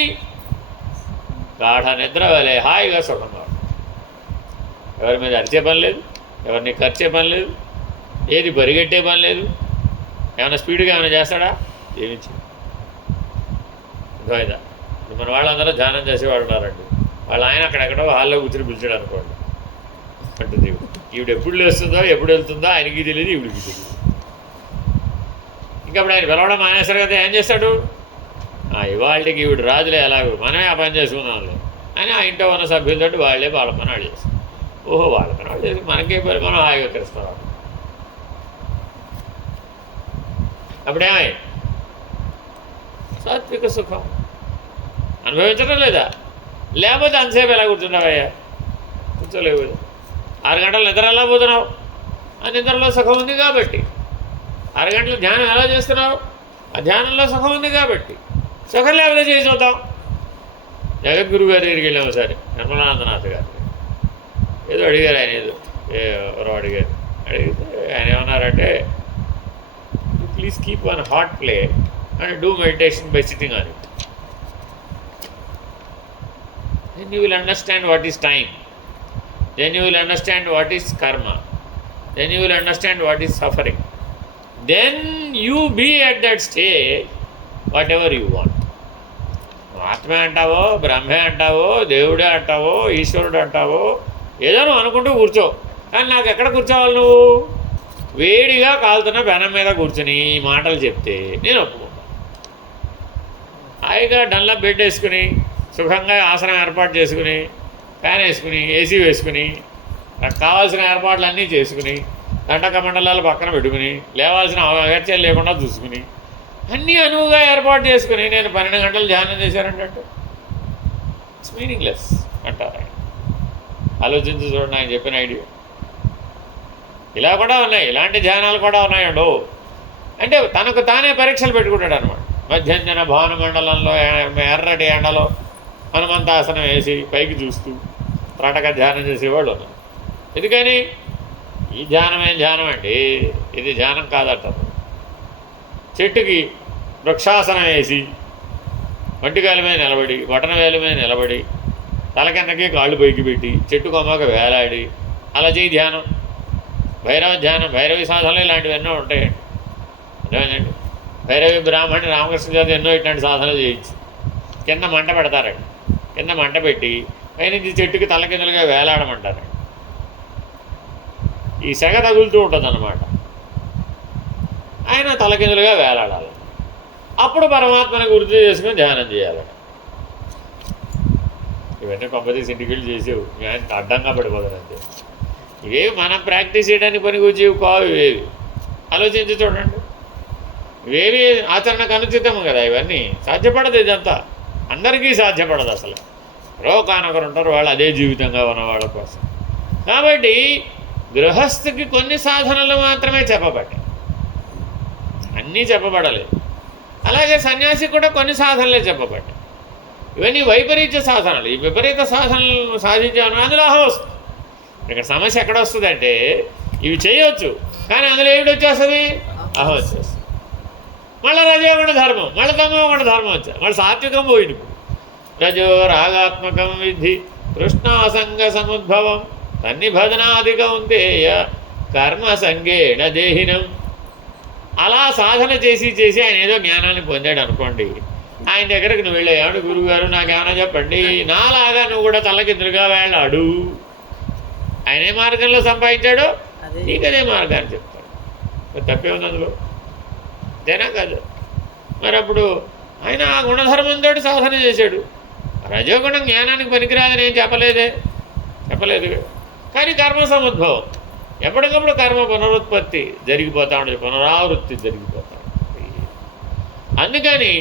గాఢ నిద్ర వలె హాయిగా సుఖంగా ఉంటుంది. ఎవరి మీద అరిచే పని లేదు, ఎవరిని ఖర్చే పని లేదు, ఏది పరిగెట్టే పని లేదు. ఏమైనా స్పీడ్గా ఏమైనా చేస్తాడా? ఏమి చేయడు. అర్థమైందా? మన వాళ్ళందరూ ధ్యానం చేసేవాళ్ళు ఉన్నారండి, వాళ్ళు ఆయన అక్కడెక్కడో హాల్లో కూర్చొని పిలిచాడు అనుకోండి, అంటుంది ఈవిడ ఎప్పుడు లేస్తుందో ఎప్పుడు వెళ్తుందో ఆయనకి తెలియదు, ఈవిడికి తెలియదు. ఇంకా అప్పుడు ఆయన పిలవడం మానేశారు కదా, ఏం చేస్తాడు? ఇవాళకి ఈవిడ రాజులే ఎలాగో మనమే ఆ పని చేసుకున్నాంలే అని ఆ ఇంట్లో ఉన్న సభ్యులతో వాళ్ళే వాళ్ళ పని వాళ్ళు చేస్తారు. ఓహో, వాళ్ళ పని వాళ్ళు చేసి మనకే పని మనం హాయిగా తెలుస్తున్నాం. అప్పుడేమై సాత్విక సుఖం అనుభవించడం లేదా? లేకపోతే అంతసేపు ఎలా కూర్చున్నావయ్యా? కూర్చోలేవు. 6 గంటలు నిద్ర ఎలా పోతున్నావు? ఆ నిద్రలో సుఖం ఉంది కాబట్టి. 6 గంటలు ధ్యానం ఎలా చేస్తున్నావు? ఆ ధ్యానంలో సుఖం ఉంది కాబట్టి. సుఖం లేకపోతే చేసి చూద్దాం. జగద్గురు గారి దగ్గరికి వెళ్ళాము సరే, నిర్మలానందనాథ్ గారు ఏదో అడిగారు, ఆయన ఏదో ఎవరో అడిగారు. అడిగితే ఆయన ఏమన్నారంటే, please keep on hot plate and do meditation by sitting on it. Then you will understand what is time. Then you will understand what is karma. Then you will understand what is suffering. Then you be at that stage whatever you want. ఆత్మే అంటావో, బ్రహ్మే అంటావో, దేవుడే అంటావో, ఈశ్వరుడు అంటావో, ఏదో నువ్వు అనుకుంటూ కూర్చో. కానీ నాకు ఎక్కడ కూర్చోవాలి నువ్వు? వేడిగా కాలుతున్న పెనం మీద కూర్చుని ఈ మాటలు చెప్తే నేను ఒప్పుకుంటాను. హాయిగా డన్లప్ బెడ్ వేసుకుని సుఖంగా ఆసనం ఏర్పాటు చేసుకుని ఫ్యాన్ వేసుకుని ఏసీ వేసుకుని నాకు కావాల్సిన ఏర్పాట్లన్నీ చేసుకుని దండక మండలాలు పక్కన పెట్టుకుని లేవాల్సిన అగత్యాలు లేకుండా చూసుకుని అన్నీ అనువుగా ఏర్పాటు చేసుకుని నేను 12 గంటలు ధ్యానం చేశానంటే ఇట్స్ మీనింగ్లెస్ అంటారు ఆయన. ఆలోచించి చూడండి ఆయన చెప్పిన ఐడియా. ఇలా కూడా ఉన్నాయి, ఇలాంటి ధ్యానాలు కూడా ఉన్నాయండు. అంటే తనకు తానే పరీక్షలు పెట్టుకుంటాడు అనమాట. మధ్యంజన భావన మండలంలో ఎర్రటి ఎండలో హనుమంతాసనం వేసి పైకి చూస్తూ త్రాటక ధ్యానం చేసేవాళ్ళు ఉన్నారు. ఎందుకని? ఈ ధ్యానమేం ధ్యానం అండి, ఇది ధ్యానం కాదంటారు. చెట్టుకి వృక్షాసనం వేసి వంటికాయల మీద నిలబడి బటన వేల మీద నిలబడి తల కిందకి కాళ్ళు పైకి పెట్టి చెట్టు కొమ్మక వేలాడి అలా చేయి ధ్యానం. భైరవ ధ్యానం, భైరవి సాధనలు ఇలాంటివి ఎన్నో ఉంటాయండి. అదేనండి, భైరవి బ్రాహ్మణి రామకృష్ణ జాతి ఎన్నో ఇట్లాంటి సాధనలు చేయొచ్చు. కింద మంట పెడతారండి, కింద మంట పెట్టి పైనుంచి చెట్టుకి తలకిందులుగా వేలాడమంటారండి. ఈ సెగ తగులుతూ ఉంటుంది అన్నమాట. ఆయన తలకిందులుగా వేలాడాలి. అప్పుడు పరమాత్మని గుర్తు చేసుకుని ధ్యానం చేయాలి. ఇవన్నీ కొంపతీసి ఇంటికి చేసేవు, ఆయన అడ్డంగా పడిపోతారు అంతే. ఇవేవి మనం ప్రాక్టీస్ చేయడానికి పనికి వచ్చేవి కావు. ఇవేవి ఆలోచించి చూడండి. ఇవేవి ఆచరణకు అనుచితం కదా, ఇవన్నీ సాధ్యపడదు. ఇదంతా అందరికీ సాధ్యపడదు అసలు. రోకానొకరు ఉంటారు, వాళ్ళు అదే జీవితంగా ఉన్న వాళ్ళ కోసం. కాబట్టి గృహస్థికి కొన్ని సాధనలు మాత్రమే చెప్పబడ్డాయి, అన్నీ చెప్పబడలేదు. అలాగే సన్యాసి కూడా కొన్ని సాధనలే చెప్పబడ్డాయి. ఇవన్నీ వైపరీత్య సాధనలు. ఈ విపరీత సాధనలు సాధించామని అందులో అహం వస్తుంది. ఇక్కడ సమస్య ఎక్కడ వస్తుందంటే ఇవి చేయవచ్చు, కానీ అందులో ఏమిటి వచ్చేస్తుంది? అహం వచ్చేస్తుంది. మళ్ళీ రజోగుణ ధర్మం, మళ్ళీ తమోగుణ ధర్మం వచ్చా, మళ్ళీ సాత్వికం పోయింది. ఇప్పుడు రజో రాగాత్మకం విద్ధి కృష్ణాసంగ సముద్భవం తన్నిభజనాధికౌంతేయ కర్మ సంగేణ దేహినం. అలా సాధన చేసి చేసి ఆయన ఏదో జ్ఞానాన్ని పొందాడు అనుకోండి. ఆయన దగ్గరకు నువ్వు వెళ్ళాడు, గురువుగారు నాకేమైనా చెప్పండి, నాలాగా నువ్వు కూడా తలకిందులుగా వెళ్ళాడు. ఆయన ఏ మార్గంలో సంపాదించాడో నీకు అదే మార్గాన్ని చెప్తాడు. తప్పే ఉంది అందులో, అంతేనా కాదు? మరి అప్పుడు ఆయన ఆ గుణధర్మంతో సాధన చేశాడు. రజోగుణం జ్ఞానానికి పనికిరాదని ఏం చెప్పలేదు. కానీ కర్మ సముద్భవం, ఎప్పటికప్పుడు కర్మ పునరుత్పత్తి జరిగిపోతూ ఉంటుంది, పునరావృత్తి జరిగిపోతూ ఉంటుంది. అందుకని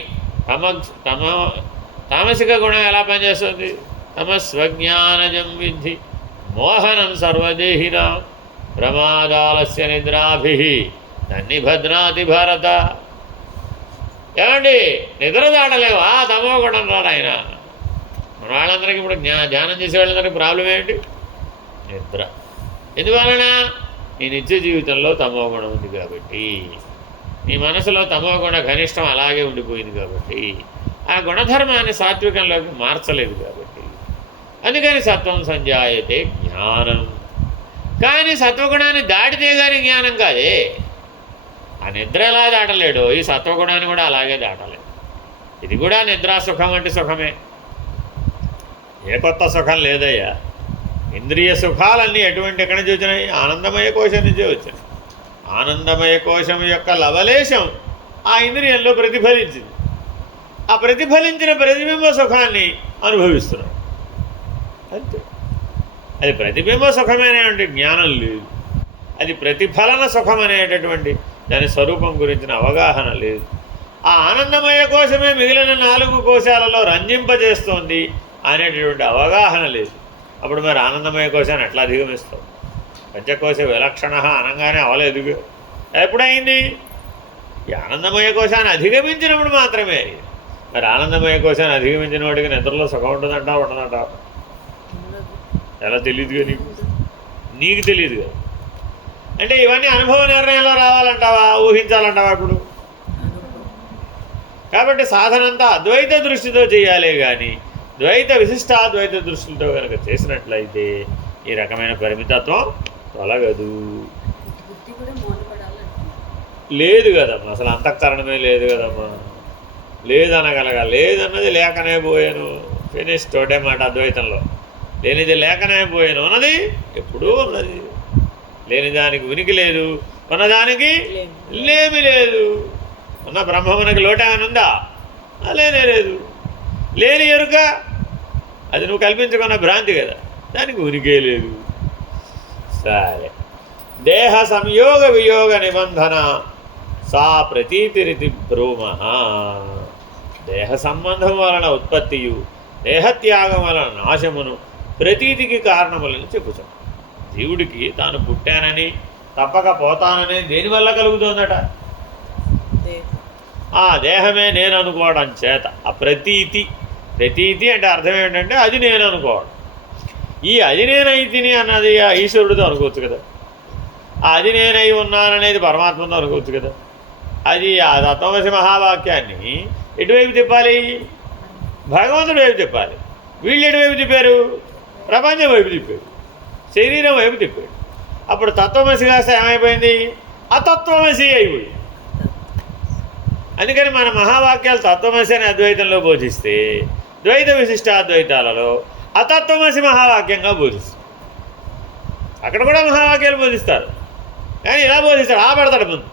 తామసిక గుణం ఎలా పనిచేస్తుంది? తమస్వజ్ఞానజం విద్ధి మోహనం సర్వదేహిన ప్రమాదాలస్య నిద్రాభి తన్నిభద్నాతి భారత. ఏమండి, నిద్ర దాటలేవా? తమో గుణం రాడు ఆయన. మన వాళ్ళందరికీ ఇప్పుడు ధ్యానం చేసే వాళ్ళందరికీ ప్రాబ్లం ఏంటి? నిద్ర. ఎందువలన? నీ నిత్య జీవితంలో తమో గుణం ఉంది కాబట్టి, నీ మనసులో తమో గుణ ఘనిష్టం అలాగే ఉండిపోయింది కాబట్టి, ఆ గుణధర్మాన్ని సాత్వికంలోకి మార్చలేదు కాబట్టి, అందుకని సత్వం సంజాయతే జ్ఞానం. కానీ సత్వగుణాన్ని దాటితే కానీ జ్ఞానం కాదే. ఆ నిద్ర ఎలా దాటలేడో ఈ సత్వగుణాన్ని కూడా అలాగే దాటలేదు. ఇది కూడా నిద్రా సుఖం అంటే సుఖమే, ఏ కొత్త సుఖం లేదయ్యా. ఇంద్రియ సుఖాలన్నీ ఎక్కడి నుంచి వచ్చినాయి? ఆనందమయ కోశం నుంచే వచ్చినాయి. ఆనందమయ కోశం యొక్క లవలేశం ఆ ఇంద్రియంలో ప్రతిఫలించింది. ఆ ప్రతిఫలించిన ప్రతిబింబ సుఖాన్ని అనుభవిస్తున్నాం అంతే. అది ప్రతిబింబ సుఖమనేటువంటి జ్ఞానం లేదు, అది ప్రతిఫలన సుఖం అనేటటువంటి దాని స్వరూపం గురించిన అవగాహన లేదు. ఆ ఆనందమయ కోశమే మిగిలిన 4 కోశాలలో రంజింపజేస్తోంది అనేటటువంటి అవగాహన లేదు. అప్పుడు మరి ఆనందమయ కోశాన్ని ఎట్లా అధిగమిస్తాం? పంచకోశ విలక్షణ అనగానే అవలేదు. ఎప్పుడైంది? ఈ ఆనందమయ కోశాన్ని అధిగమించినప్పుడు మాత్రమే. మరి ఆనందమయ కోశాన్ని అధిగమించిన వాడికి నిద్రలో సుఖం ఉంటుందంటా ఉండదంట? ఎలా తెలియదుగా నీకు తెలియదుగా. అంటే ఇవన్నీ అనుభవ నిర్ణయంలో రావాలంటావా, ఊహించాలంటావా ఇప్పుడు? కాబట్టి సాధనంతా అద్వైత దృష్టితో చేయాలి, కానీ ద్వైత విశిష్టాద్వైత దృష్టితో కనుక చేసినట్లయితే ఈ రకమైన పరిమితత్వం తొలగదు. లేదు కదమ్మా, అసలు అంతఃకరణమే లేదు కదమ్మా. లేదనగలగా, లేదన్నది లేకనే పోయాను, ఫినిష్ తోటే మాట. అద్వైతంలో లేనిది లేకనే పోయాను, ఉన్నది ఎప్పుడూ ఉన్నది. లేని దానికి ఉనికి లేదు, ఉన్నదానికి లేమి లేదు. ఉన్న బ్రహ్మమునకి లోటేమైనా ఉందా? లేనే లేదు. లేని ఎరుక అది నువ్వు కల్పించుకున్న భ్రాంతి కదా, దానికి ఉనికే లేదు. సరే, దేహ సంయోగ వియోగ నిబంధన సా ప్రతీతిరితి బ్రూమ. దేహ సంబంధం వలన ఉత్పత్తియు దేహత్యాగం వలన నాశమును ప్రతీతికి కారణములని చెప్పుతాం. జీవుడికి తాను పుట్టానని తప్పక పోతానని దేనివల్ల కలుగుతుందట? ఆ దేహమే నేను అనుకోవడం చేత. ఆ ప్రతీతి అంటే అర్థం ఏంటంటే అది నేను అనుకోవడం. ఈ అది నేనై తిని అన్నది ఈశ్వరుడితో అనుకోవచ్చు కదా, ఆ అది నేనై ఉన్నాననేది పరమాత్మతో అనుకోవచ్చు కదా. అది ఆ తత్వమసి మహావాక్యాన్ని ఎటువైపు తిప్పాలి? భగవంతుడి వైపు తిప్పాలి. వీళ్ళు ఎటువైపు తిప్పారు? ప్రపంచం వైపు తిప్పారు, శరీరం వైపు తిప్పాడు. అప్పుడు తత్వమసి కాస్త ఏమైపోయింది? అతత్వమసి అయిపోయింది. అందుకని మన మహావాక్యాలు తత్వమసి అని అద్వైతంలో బోధిస్తే, ద్వైత విశిష్టాద్వైతాలలో అతత్వమసి మహావాక్యంగా బోధిస్తారు. అక్కడ కూడా మహావాక్యాలు బోధిస్తారు, కానీ ఇలా బోధిస్తాడు, ఆ పెడతాడు ముందు.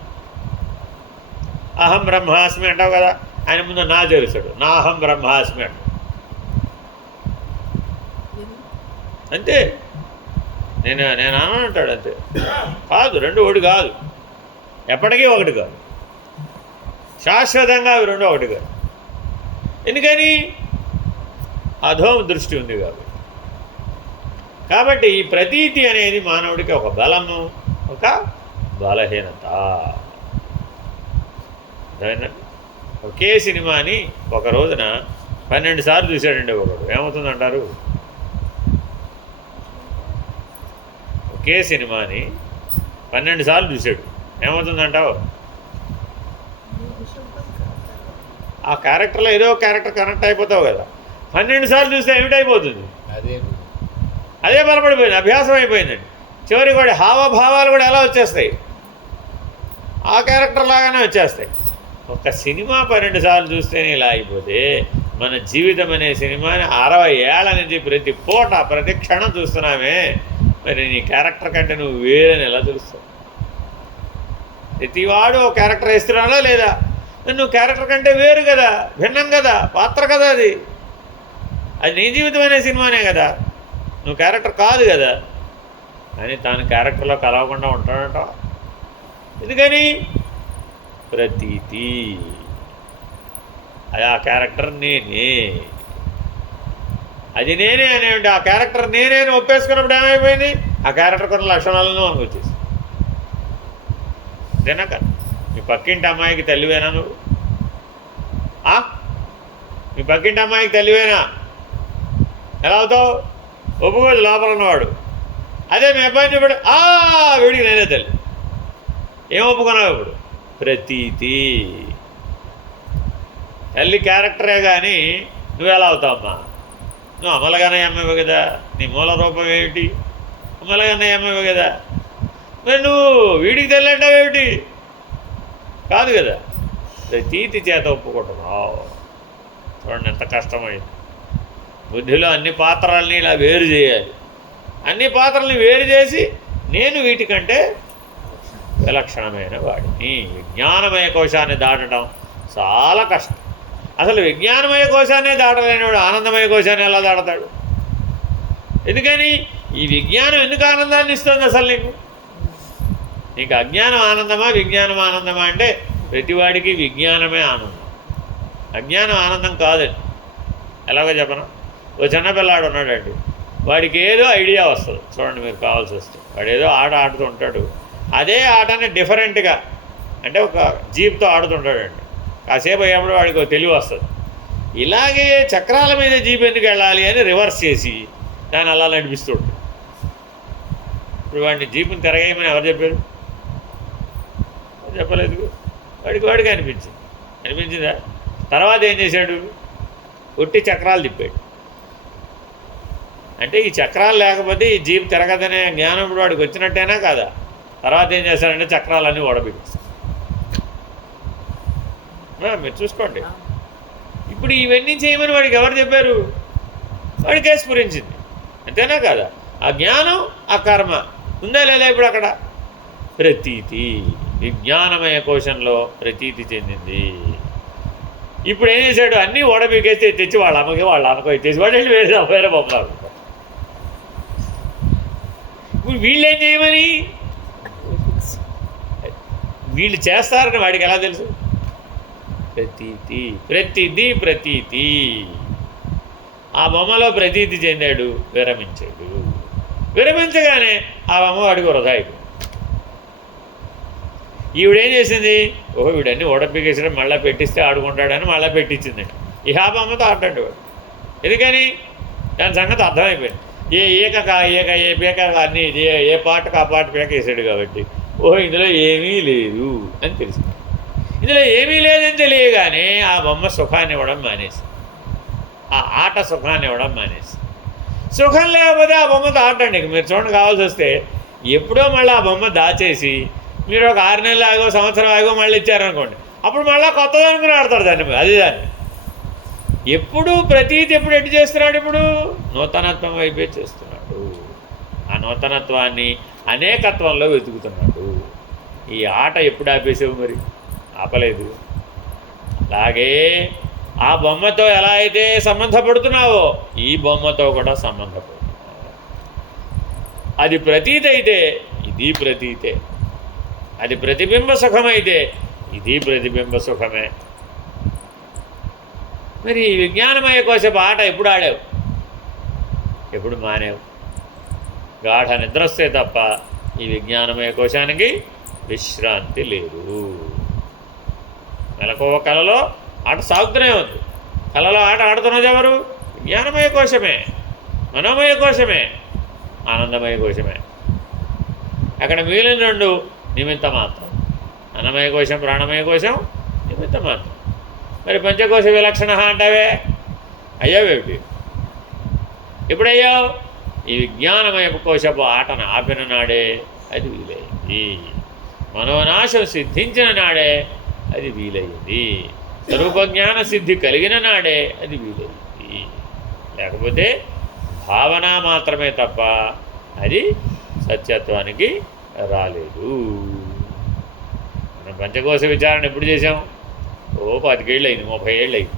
అహం బ్రహ్మాస్మి అంటావు కదా, ఆయన ముందు నా చేరుస్తాడు, నా అహం బ్రహ్మాస్మి అంటాడు. అంతే, నేను అంటాడు అంతే. కాదు, రెండు ఒకటి కాదు, ఎప్పటికీ ఒకటి కాదు, శాశ్వతంగా అవి రెండు ఒకటి కాదు. ఎందుకని? అధోమ దృష్టి ఉంది కాబట్టి ఈ ప్రతీతి అనేది మానవుడికి ఒక బలము, ఒక బలహీనత. ఒకే సినిమాని ఒక రోజున 12 సార్లు చూశాడండి ఒకడు, ఏమవుతుందంటారు? ఒకే సినిమాని 12 సార్లు చూశాడు, ఏమవుతుందంటావు? ఆ క్యారెక్టర్లో ఏదో క్యారెక్టర్ కనెక్ట్ అయిపోతావు కదా. 12 సార్లు చూస్తే ఏమిటైపోతుంది? అదే బలపడిపోయింది, అభ్యాసం అయిపోయిందండి. చివరికి వాడి హావభావాలు కూడా ఎలా వచ్చేస్తాయి? ఆ క్యారెక్టర్ లాగానే వచ్చేస్తాయి. ఒక సినిమా 12 సార్లు చూస్తేనే ఇలా అయిపోతే, మన జీవితం అనే సినిమాని 60 ఏళ్ల నుంచి ప్రతి పూట ప్రతి క్షణం చూస్తున్నామే, మరి నీ క్యారెక్టర్ కంటే నువ్వు వేరని ఎలా తెలుస్తావు? ప్రతివాడు ఒక క్యారెక్టర్ వేస్తున్నాడా లేదా? నువ్వు క్యారెక్టర్ కంటే వేరు కదా, భిన్నం కదా, పాత్ర కదా, అది నీ జీవితం అనే సినిమానే కదా, నువ్వు క్యారెక్టర్ కాదు కదా. అని తాను క్యారెక్టర్లో కలవకుండా ఉంటాడంట. ఎందుకని? ప్రతీతి. అది ఆ క్యారెక్టర్ నేనే, అది నేనే అనేవి. ఆ క్యారెక్టర్ నేనే అని ఒప్పేసుకున్నప్పుడు ఏమైపోయింది? ఆ క్యారెక్టర్ కొన్ని లక్షణాలను మనకు వచ్చేసి. అంతేనా కదా? మీ పక్కింటి అమ్మాయికి తల్లివేనా నువ్వు? మీ పక్కింటి అమ్మాయికి తల్లివేనా? ఎలా అవుతావు? ఒప్పుకోదు లోపల ఉన్నవాడు. అదే మీ అబ్బాయిని ఇప్పుడు వీడికి నేనే తల్లి, ఏం ఒప్పుకున్నావు ఇప్పుడు? ప్రతీతి. తల్లి క్యారెక్టరే కానీ నువ్వు ఎలా అవుతావమ్మా? నువ్వు అమలగానే అమ్మేవు కదా, నీ మూల రూపం ఏమిటి? అమలగానే అమ్మేవు కదా, మరి నువ్వు వీడికి తల్లి అంటావేమిటి? కాదు కదా. ప్రతీతి చేత ఒప్పుకుంటున్నావు. చూడండి ఎంత కష్టమైంది. బుద్ధిలో అన్ని పాత్రల్ని ఇలా వేరు చేయాలి. అన్ని పాత్రల్ని వేరు చేసి నేను వీటికంటే విలక్షణమైన వాడిని. విజ్ఞానమయ కోశాన్ని దాటడం చాలా కష్టం. అసలు విజ్ఞానమయ కోశాన్నే దాటలేనివాడు ఆనందమయ కోశాన్ని ఎలా దాడతాడు? ఎందుకని? ఈ విజ్ఞానం ఎందుకు ఆనందాన్ని ఇస్తుంది అసలు నీకు అజ్ఞానం ఆనందమా విజ్ఞానం ఆనందమా అంటే ప్రతివాడికి విజ్ఞానమే ఆనందం, అజ్ఞానం ఆనందం కాదండి. ఎలాగో చెప్పను, ఓ చిన్నపిల్లాడు ఉన్నాడండి, వాడికి ఏదో ఐడియా వస్తుంది. చూడండి మీరు కావాల్సి వస్తే, వాడు ఏదో ఆట ఆడుతూ ఉంటాడు. అదే ఆటని డిఫరెంట్గా అంటే ఒక జీప్తో ఆడుతుంటాడండి. కాసేపు అయ్యేప్పుడు వాడికి తెలివి వస్తుంది. ఇలాగే చక్రాల మీద జీప్ ఎందుకు వెళ్ళాలి అని రివర్స్ చేసి దాన్ని అలా నడిపిస్తుంటాడు. ఇప్పుడు వాడిని జీపుని తిరగేయమని ఎవరు చెప్పారు? చెప్పలేదు. వాడికి అనిపించిందా? తర్వాత ఏం చేశాడు? ఒట్టి చక్రాలు తిప్పాడు. అంటే ఈ చక్రాలు లేకపోతే ఈ జీప్ తిరగదనే జ్ఞానం ఇప్పుడు వాడికి వచ్చినట్టేనా కాదా? తర్వాత ఏం చేశాడంటే చక్రాలన్నీ ఓడబెట్టేస్తాడు. మీరు చూసుకోండి. ఇప్పుడు ఇవన్నీ చేయమని వాడికి ఎవరు చెప్పారు? వాడికే స్ఫురించింది, అంతేనా కాదా? ఆ జ్ఞానం ఆ కర్మ ఉందా లేదా ఇప్పుడు అక్కడ? ప్రతీతి. విజ్ఞానమయ కోశంలో ప్రతీతి చెందింది. ఇప్పుడు ఏం చేశాడు, అన్నీ ఓడబీకేస్తే తెచ్చి వాళ్ళ అమ్మకో ఇచ్చేసి వాడు వెళ్ళి వేరే బొమ్మలు. ఇప్పుడు వీళ్ళేం చేయమని, వీళ్ళు చేస్తారని వాడికి ఎలా తెలుసు? ప్రతీతి, ప్రతీతి. ఆ బొమ్మలో ప్రతీతి చెందాడు, విరమించాడు. విరమించగానే ఆ బొమ్మ వాడికి వృధా అయిపోయింది. ఈవిడేం చేసింది, ఓహో వీడన్నీ ఓడపికేసడం మళ్ళీ పెట్టిస్తే ఆడుకుంటాడని మళ్ళీ పెట్టించిందండి. ఈ ఆ బొమ్మతో ఆడాడు వాడు. ఎందుకని దాని సంగతి అర్థమైపోయింది. ఏ పేక అన్నీ ఏ పాటకు ఆ పాట పేక వేసాడు కాబట్టి ఓహో ఇందులో ఏమీ లేదు అని తెలిసింది. ఇందులో ఏమీ లేదని తెలియగానే ఆ బొమ్మ సుఖాన్ని ఇవ్వడం మానేసి, ఆ ఆట సుఖాన్ని ఇవ్వడం మానేసి. సుఖం లేకపోతే ఆ బొమ్మతో ఆటండి. మీరు చూడండి, కావాల్సి వస్తే ఎప్పుడో మళ్ళీ ఆ బొమ్మ దాచేసి మీరు ఒక 6 నెలలు ఆగో సంవత్సరం ఆగో మళ్ళీ ఇచ్చారనుకోండి, అప్పుడు మళ్ళీ కొత్తది అనుకుని ఆడతాడు దాన్ని. దాన్ని ఎప్పుడు ప్రతీతి ఎప్పుడు ఎటు చేస్తున్నాడు, ఇప్పుడు నూతనత్వం వైపే చేస్తున్నాడు. ఆ నూతనత్వాన్ని అనేకత్వంలో వెతుకుతున్నాడు. ఈ ఆట ఎప్పుడు ఆపేసావు మరి? ఆపలేదు. అలాగే ఆ బొమ్మతో ఎలా అయితే సంబంధపడుతున్నావో ఈ బొమ్మతో కూడా సంబంధపడుతున్నావు. అది ప్రతీతి అయితే ఇది ప్రతీతే, అది ప్రతిబింబ సుఖమైతే ఇది ప్రతిబింబ సుఖమే. మరి ఈ విజ్ఞానమయ కోశపు ఆట ఎప్పుడు ఆడావు, ఎప్పుడు మానేవు? గాఢ నిద్రస్తే తప్ప ఈ విజ్ఞానమయ కోశానికి విశ్రాంతి లేదు. మెలకువ కళలో ఆట సాగుతూనే ఉంది. కళలో ఆట ఆడుతున్నది ఎవరు? విజ్ఞానమయ కోశమే, మనోమయ కోశమే, ఆనందమయ కోశమే. అక్కడ మిగిలిన 2 నిమిత్త మాత్రం. అన్నమయ కోశం, ప్రాణమయ కోశం నిమిత్త మాత్రం. మరి పంచకోశ విలక్షణ అంటావే, అయ్యావేమిటి? ఎప్పుడయ్యావు? ఈ విజ్ఞానమయ కోశపు ఆటను ఆపిన నాడే అది వీలైంది. మనోనాశం సిద్ధించిన నాడే అది వీలైంది. స్వరూపజ్ఞాన సిద్ధి కలిగిన నాడే అది వీలైంది. లేకపోతే భావన మాత్రమే తప్ప అది సత్యత్వానికి రాలేదు. మనం పంచకోశ విచారణ ఎప్పుడు చేసాం? 25 ఏళ్ళు అయింది, 30 ఏళ్ళు అయింది.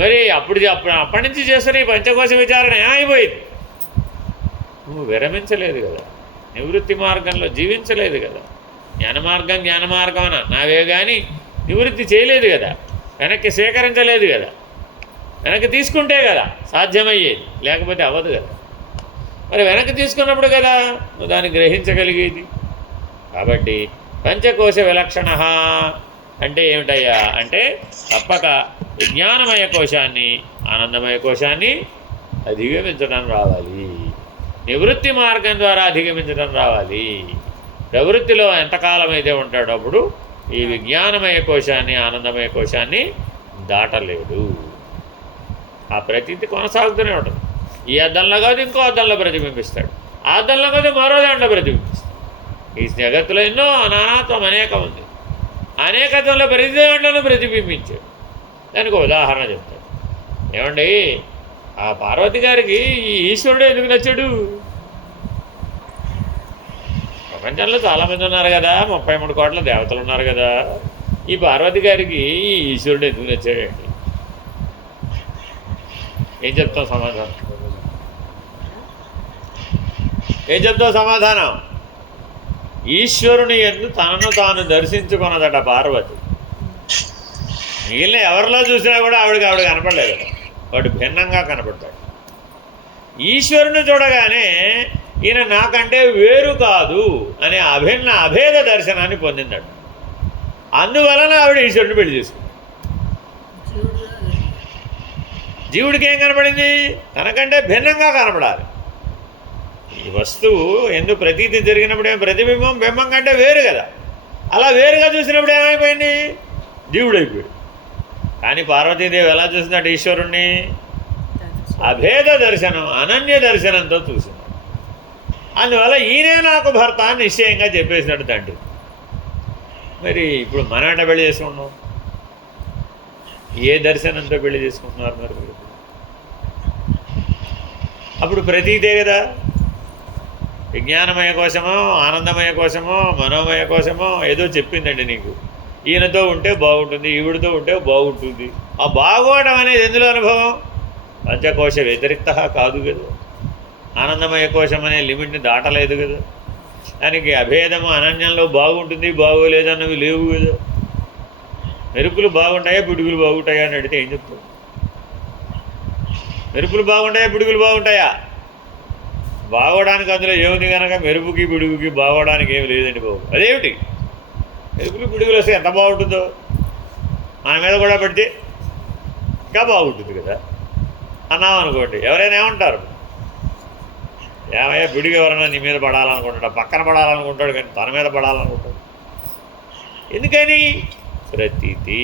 మరి అప్పటి నుంచి చేస్తున్న ఈ పంచకోశ విచారణ ఏమైపోయింది? నువ్వు విరమించలేదు కదా, నివృత్తి మార్గంలో జీవించలేదు కదా, జ్ఞాన మార్గం నావే కానీ నివృత్తి చేయలేదు కదా, వెనక్కి స్వీకరించలేదు కదా. వెనక్కి తీసుకుంటే కదా సాధ్యమయ్యేది, లేకపోతే అవ్వదు కదా. మరి వెనక్కి తీసుకున్నప్పుడు కదా నువ్వు దాన్ని గ్రహించగలిగేది. కాబట్టి పంచకోశ విలక్షణ అంటే ఏమిటయ్యా అంటే తప్పక విజ్ఞానమయ కోశాన్ని, ఆనందమయ కోశాన్ని అధిగమించడం రావాలి. నివృత్తి మార్గం ద్వారా అధిగమించడం రావాలి. ప్రవృత్తిలో ఎంతకాలం అయితే ఉంటాడో అప్పుడు ఈ విజ్ఞానమయ కోశాన్ని, ఆనందమయ కోశాన్ని దాటలేడు. ఆ ప్రతీతి కొనసాగుతూనే ఉంటుంది. ఈ అద్దంలో కాదు ఇంకో అద్దంలో ప్రతిబింబిస్తాడు, ఆ అద్దంలో కాదు మరో దాంట్లో ప్రతిబింబిస్తాడు. ఈ జగత్తులో ఎన్నో నానాత్వం అనేకం ఉంది. అనేకత్వంలో ప్రతి దాంట్లోనూ ప్రతిబింబించాడు. దానికి ఉదాహరణ చెప్తాడు. ఏమండి, ఆ పార్వతి గారికి ఈ ఈశ్వరుడు ఎందుకు నచ్చాడు? ప్రపంచంలో చాలామంది ఉన్నారు కదా, 33 కోట్ల దేవతలు ఉన్నారు కదా, ఈ పార్వతి గారికి ఈ ఈశ్వరుడు ఎందుకు నచ్చాడండి? ఏం చెప్తాం సమాధానం? ఈశ్వరుని యందు తనను తాను దర్శించుకున్నదట పార్వతి. మిగిలిన ఎవరిలో చూసినా కూడా ఆవిడకి కనపడలేదు. వాడు భిన్నంగా కనపడతాడు. ఈశ్వరుని చూడగానే ఈయన నాకంటే వేరు కాదు అనే అభేద దర్శనాన్ని పొందిందట. అందువలన ఆవిడ ఈశ్వరుని పెళ్లి చేసుకుంది. జీవుడికి ఏం కనపడింది? తనకంటే భిన్నంగా కనపడాలి. ఈ వస్తువు ఎందుకు ప్రతీతి జరిగినప్పుడు ఏం ప్రతిబింబం బింబం కంటే వేరు కదా. అలా వేరుగా చూసినప్పుడు ఏమైపోయింది? జీవుడైపోయాడు. కానీ పార్వతీదేవి ఎలా చూసినట్టు ఈశ్వరుణ్ణి? అభేద దర్శనం, అనన్య దర్శనంతో చూసినాడు. అందువల్ల ఈయనే నాకు భర్త అని నిశ్చయంగా చెప్పేసినట్టు తండ్రి. మరి ఇప్పుడు మనట పెళ్లి చేసుకుంటున్నాం, ఏ దర్శనంతో పెళ్లి చేసుకుంటున్నారు మరి మీరు? అప్పుడు ప్రతీతే కదా. విజ్ఞానమయ కోశమో ఆనందమయ కోశమో మనోమయ కోశమో ఏదో చెప్పిందండి నీకు. ఈయనతో ఉంటే బాగుంటుంది, ఈవిడితో ఉంటే బాగుంటుంది. ఆ బాగోవడం అనేది ఎందులో అనుభవం? పంచకోశ వ్యతిరిక్త కాదు కదా. ఆనందమయ కోశం అనే లిమిట్ని దాటలేదు కదా. దానికి అభేదము అనన్యంలో బాగుంటుంది బాగోలేదు అన్నవి లేవు కదా. మెరుపులు బాగుంటాయా పిడుగులు బాగుంటాయా అని అడిగితే ఏం చెప్తావు? మెరుపులు బాగుంటాయా పిడుగులు బాగుంటాయా? బాగోడానికి అందులో ఏముంది కనుక మెరుపుకి పిడుగుకి బాగోడానికి ఏమి లేదండి బాబు. అదేమిటి? మెరుపులు పిడుగులు వస్తే ఎంత బాగుంటుందో, మన మీద కూడా పడితే ఇంకా బాగుంటుంది కదా అన్నాం అనుకోండి. ఎవరైనా ఏమంటారు? ఏమయ్యా పిడుగు ఎవరైనా నీ మీద పడాలనుకుంటాడు, పక్కన పడాలనుకుంటాడు, కానీ తన మీద పడాలనుకుంటాడు. ఎందుకని? ప్రతీతి.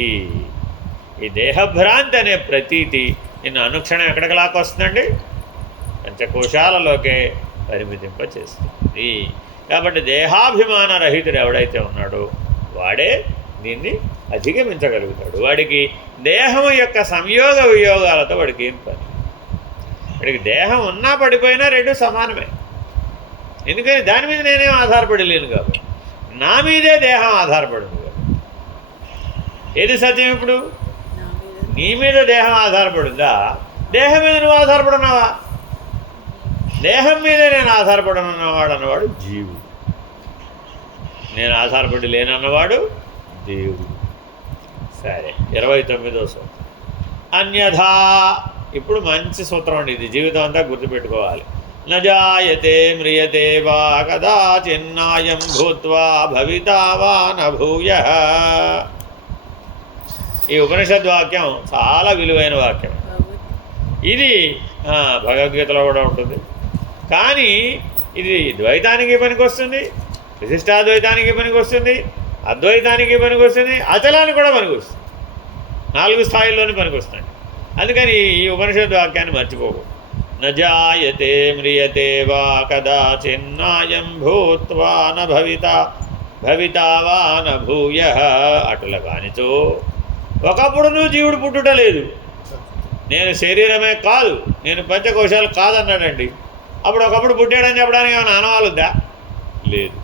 ఈ దేహభ్రాంతి అనే ప్రతీతి నిన్ను అనుక్షణం ఎక్కడికి లాక్కొస్తుందండి? పంచకోశాలలోకే పరిమితింపచేస్తుంది. కాబట్టి దేహాభిమాన రహితుడు ఎవడైతే ఉన్నాడో వాడే దీన్ని అధిగమించగలుగుతాడు. వాడికి దేహం యొక్క సంయోగ వియోగాలతో వాడికి ఏం పని. వాడికి దేహం ఉన్నా పడిపోయినా రెండు సమానమే. ఎందుకని? దాని మీద నేనేం ఆధారపడలేను కాబట్టి, నా మీదే దేహం ఆధారపడింది కాబట్టి. ఏది సత్యం ఇప్పుడు? నీ మీద దేహం ఆధారపడిందా? దేహం మీద నువ్వు ఆధారపడున్నావా? దేహం మీదే నేను ఆధారపడనున్నవాడు అన్నవాడు జీవుడు. నేను ఆధారపడి లేనన్నవాడు దేవుడు. సరే, 29వ సూత్రం. అన్యథా. ఇప్పుడు మంచి సూత్రం అండి ఇది, జీవితం అంతా గుర్తుపెట్టుకోవాలి. నజాయతే మ్రియతే వా కదాచిన్నాయం భూత్వా భవితా వా నభూయః. ఈ ఉపనిషద్వాక్యం చాలా విలువైన వాక్యం. ఇది భగవద్గీతలో కూడా ఉంటుంది. కానీ ఇది ద్వైతానికి పనికొస్తుంది, విశిష్టాద్వైతానికి పనికొస్తుంది, అద్వైతానికి పనికొస్తుంది, అచలానికి కూడా పనికొస్తుంది. 4 స్థాయిల్లోనే పనికొస్తుంది. అందుకని ఈ ఉపనిషద్ వాక్యాన్ని మర్చిపోకు. నజాయతే మ్రియతే వా కదాచిన్నాయం భూత్వా న భవితా వా న భూయః. అటుల కానిచో ఒకప్పుడు నువ్వు జీవుడు పుట్టుట లేదు, నేను శరీరమే కాదు, నేను పంచకోశాలు కాదన్నాడండి. అప్పుడు ఒకప్పుడు పుట్టాడని చెప్పడానికి ఏమైనా ఆనవాలుద్దా? లేదు.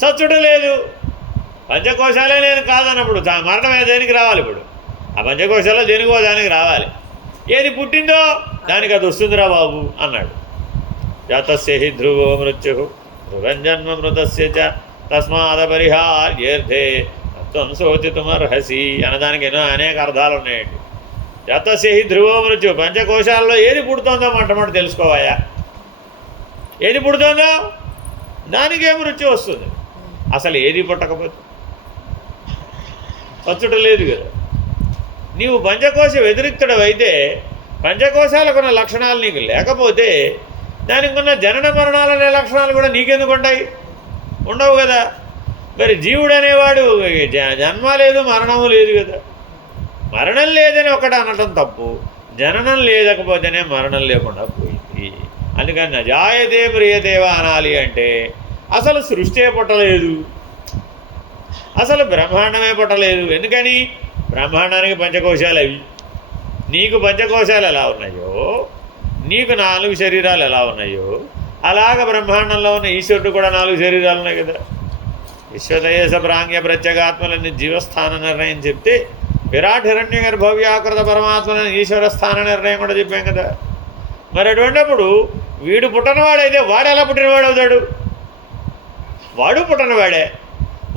చచ్చుట లేదు, పంచకోశాలే నేను కాదన్నప్పుడు మరణమే దేనికి రావాలి? ఇప్పుడు ఆ పంచకోశాల్లో దేనికో దానికి రావాలి. ఏది పుట్టిందో దానికి అది వస్తుందిరా బాబు అన్నాడు. జాతస్య హి ధ్రువో మృత్యు ధ్రువంజన్మ మృతస్య చ తస్మాదపరిహార్యేర్థే త్వం శోచితుమర్హసి అన్నదానికి అనేక అర్థాలు ఉన్నాయండి. జాతస్య హి ధ్రువో మృత్యు. పంచకోశాలలో ఏది పుడుతుందో మొట్టమొదటి తెలుసుకోవాయా? ఏది పుడుతుందో దానికే మృత్యు వస్తుంది. అసలు ఏది పుట్టకపోతే వచ్చుట లేదు కదా. నీవు పంచకోశ వ్యతిరిక్తుడవైతే పంచకోశాలకున్న లక్షణాలు నీకు లేకపోతే దానికి ఉన్న జనన మరణాలనే లక్షణాలు కూడా నీకెందుకు ఉంటాయి? ఉండవు కదా. మరి జీవుడు అనేవాడు జన్మ లేదు మరణము లేదు కదా. మరణం లేదని ఒకటి అనటం తప్పు, జననం లేకపోతేనే మరణం లేకుండా పోయింది. అందుకని నజాయతే మ్రియదేవా అనాలి అంటే అసలు సృష్టి పుట్టలేదు, అసలు బ్రహ్మాండమే పుట్టలేదు. ఎందుకని? బ్రహ్మాండానికి పంచకోశాలు అవి. నీకు పంచకోశాలు ఎలా ఉన్నాయో, నీకు 4 శరీరాలు ఎలా ఉన్నాయో, అలాగ బ్రహ్మాండంలో ఉన్న ఈశ్వరుడు కూడా 4 శరీరాలు ఉన్నాయి కదా. విశ్వదయేశ ప్రాంగ్య ప్రత్యేగాత్మలని జీవస్థాన నిర్ణయం చెప్తే విరాట్ హిరణ్య గర్భవ్యాకృత పరమాత్మలని ఈశ్వర స్థాన నిర్ణయం కూడా చెప్పాం కదా. మరి అటువంటిప్పుడు వీడు పుట్టనవాడైతే వాడు ఎలా పుట్టినవాడు అవుతాడు? వాడు పుట్టనవాడే.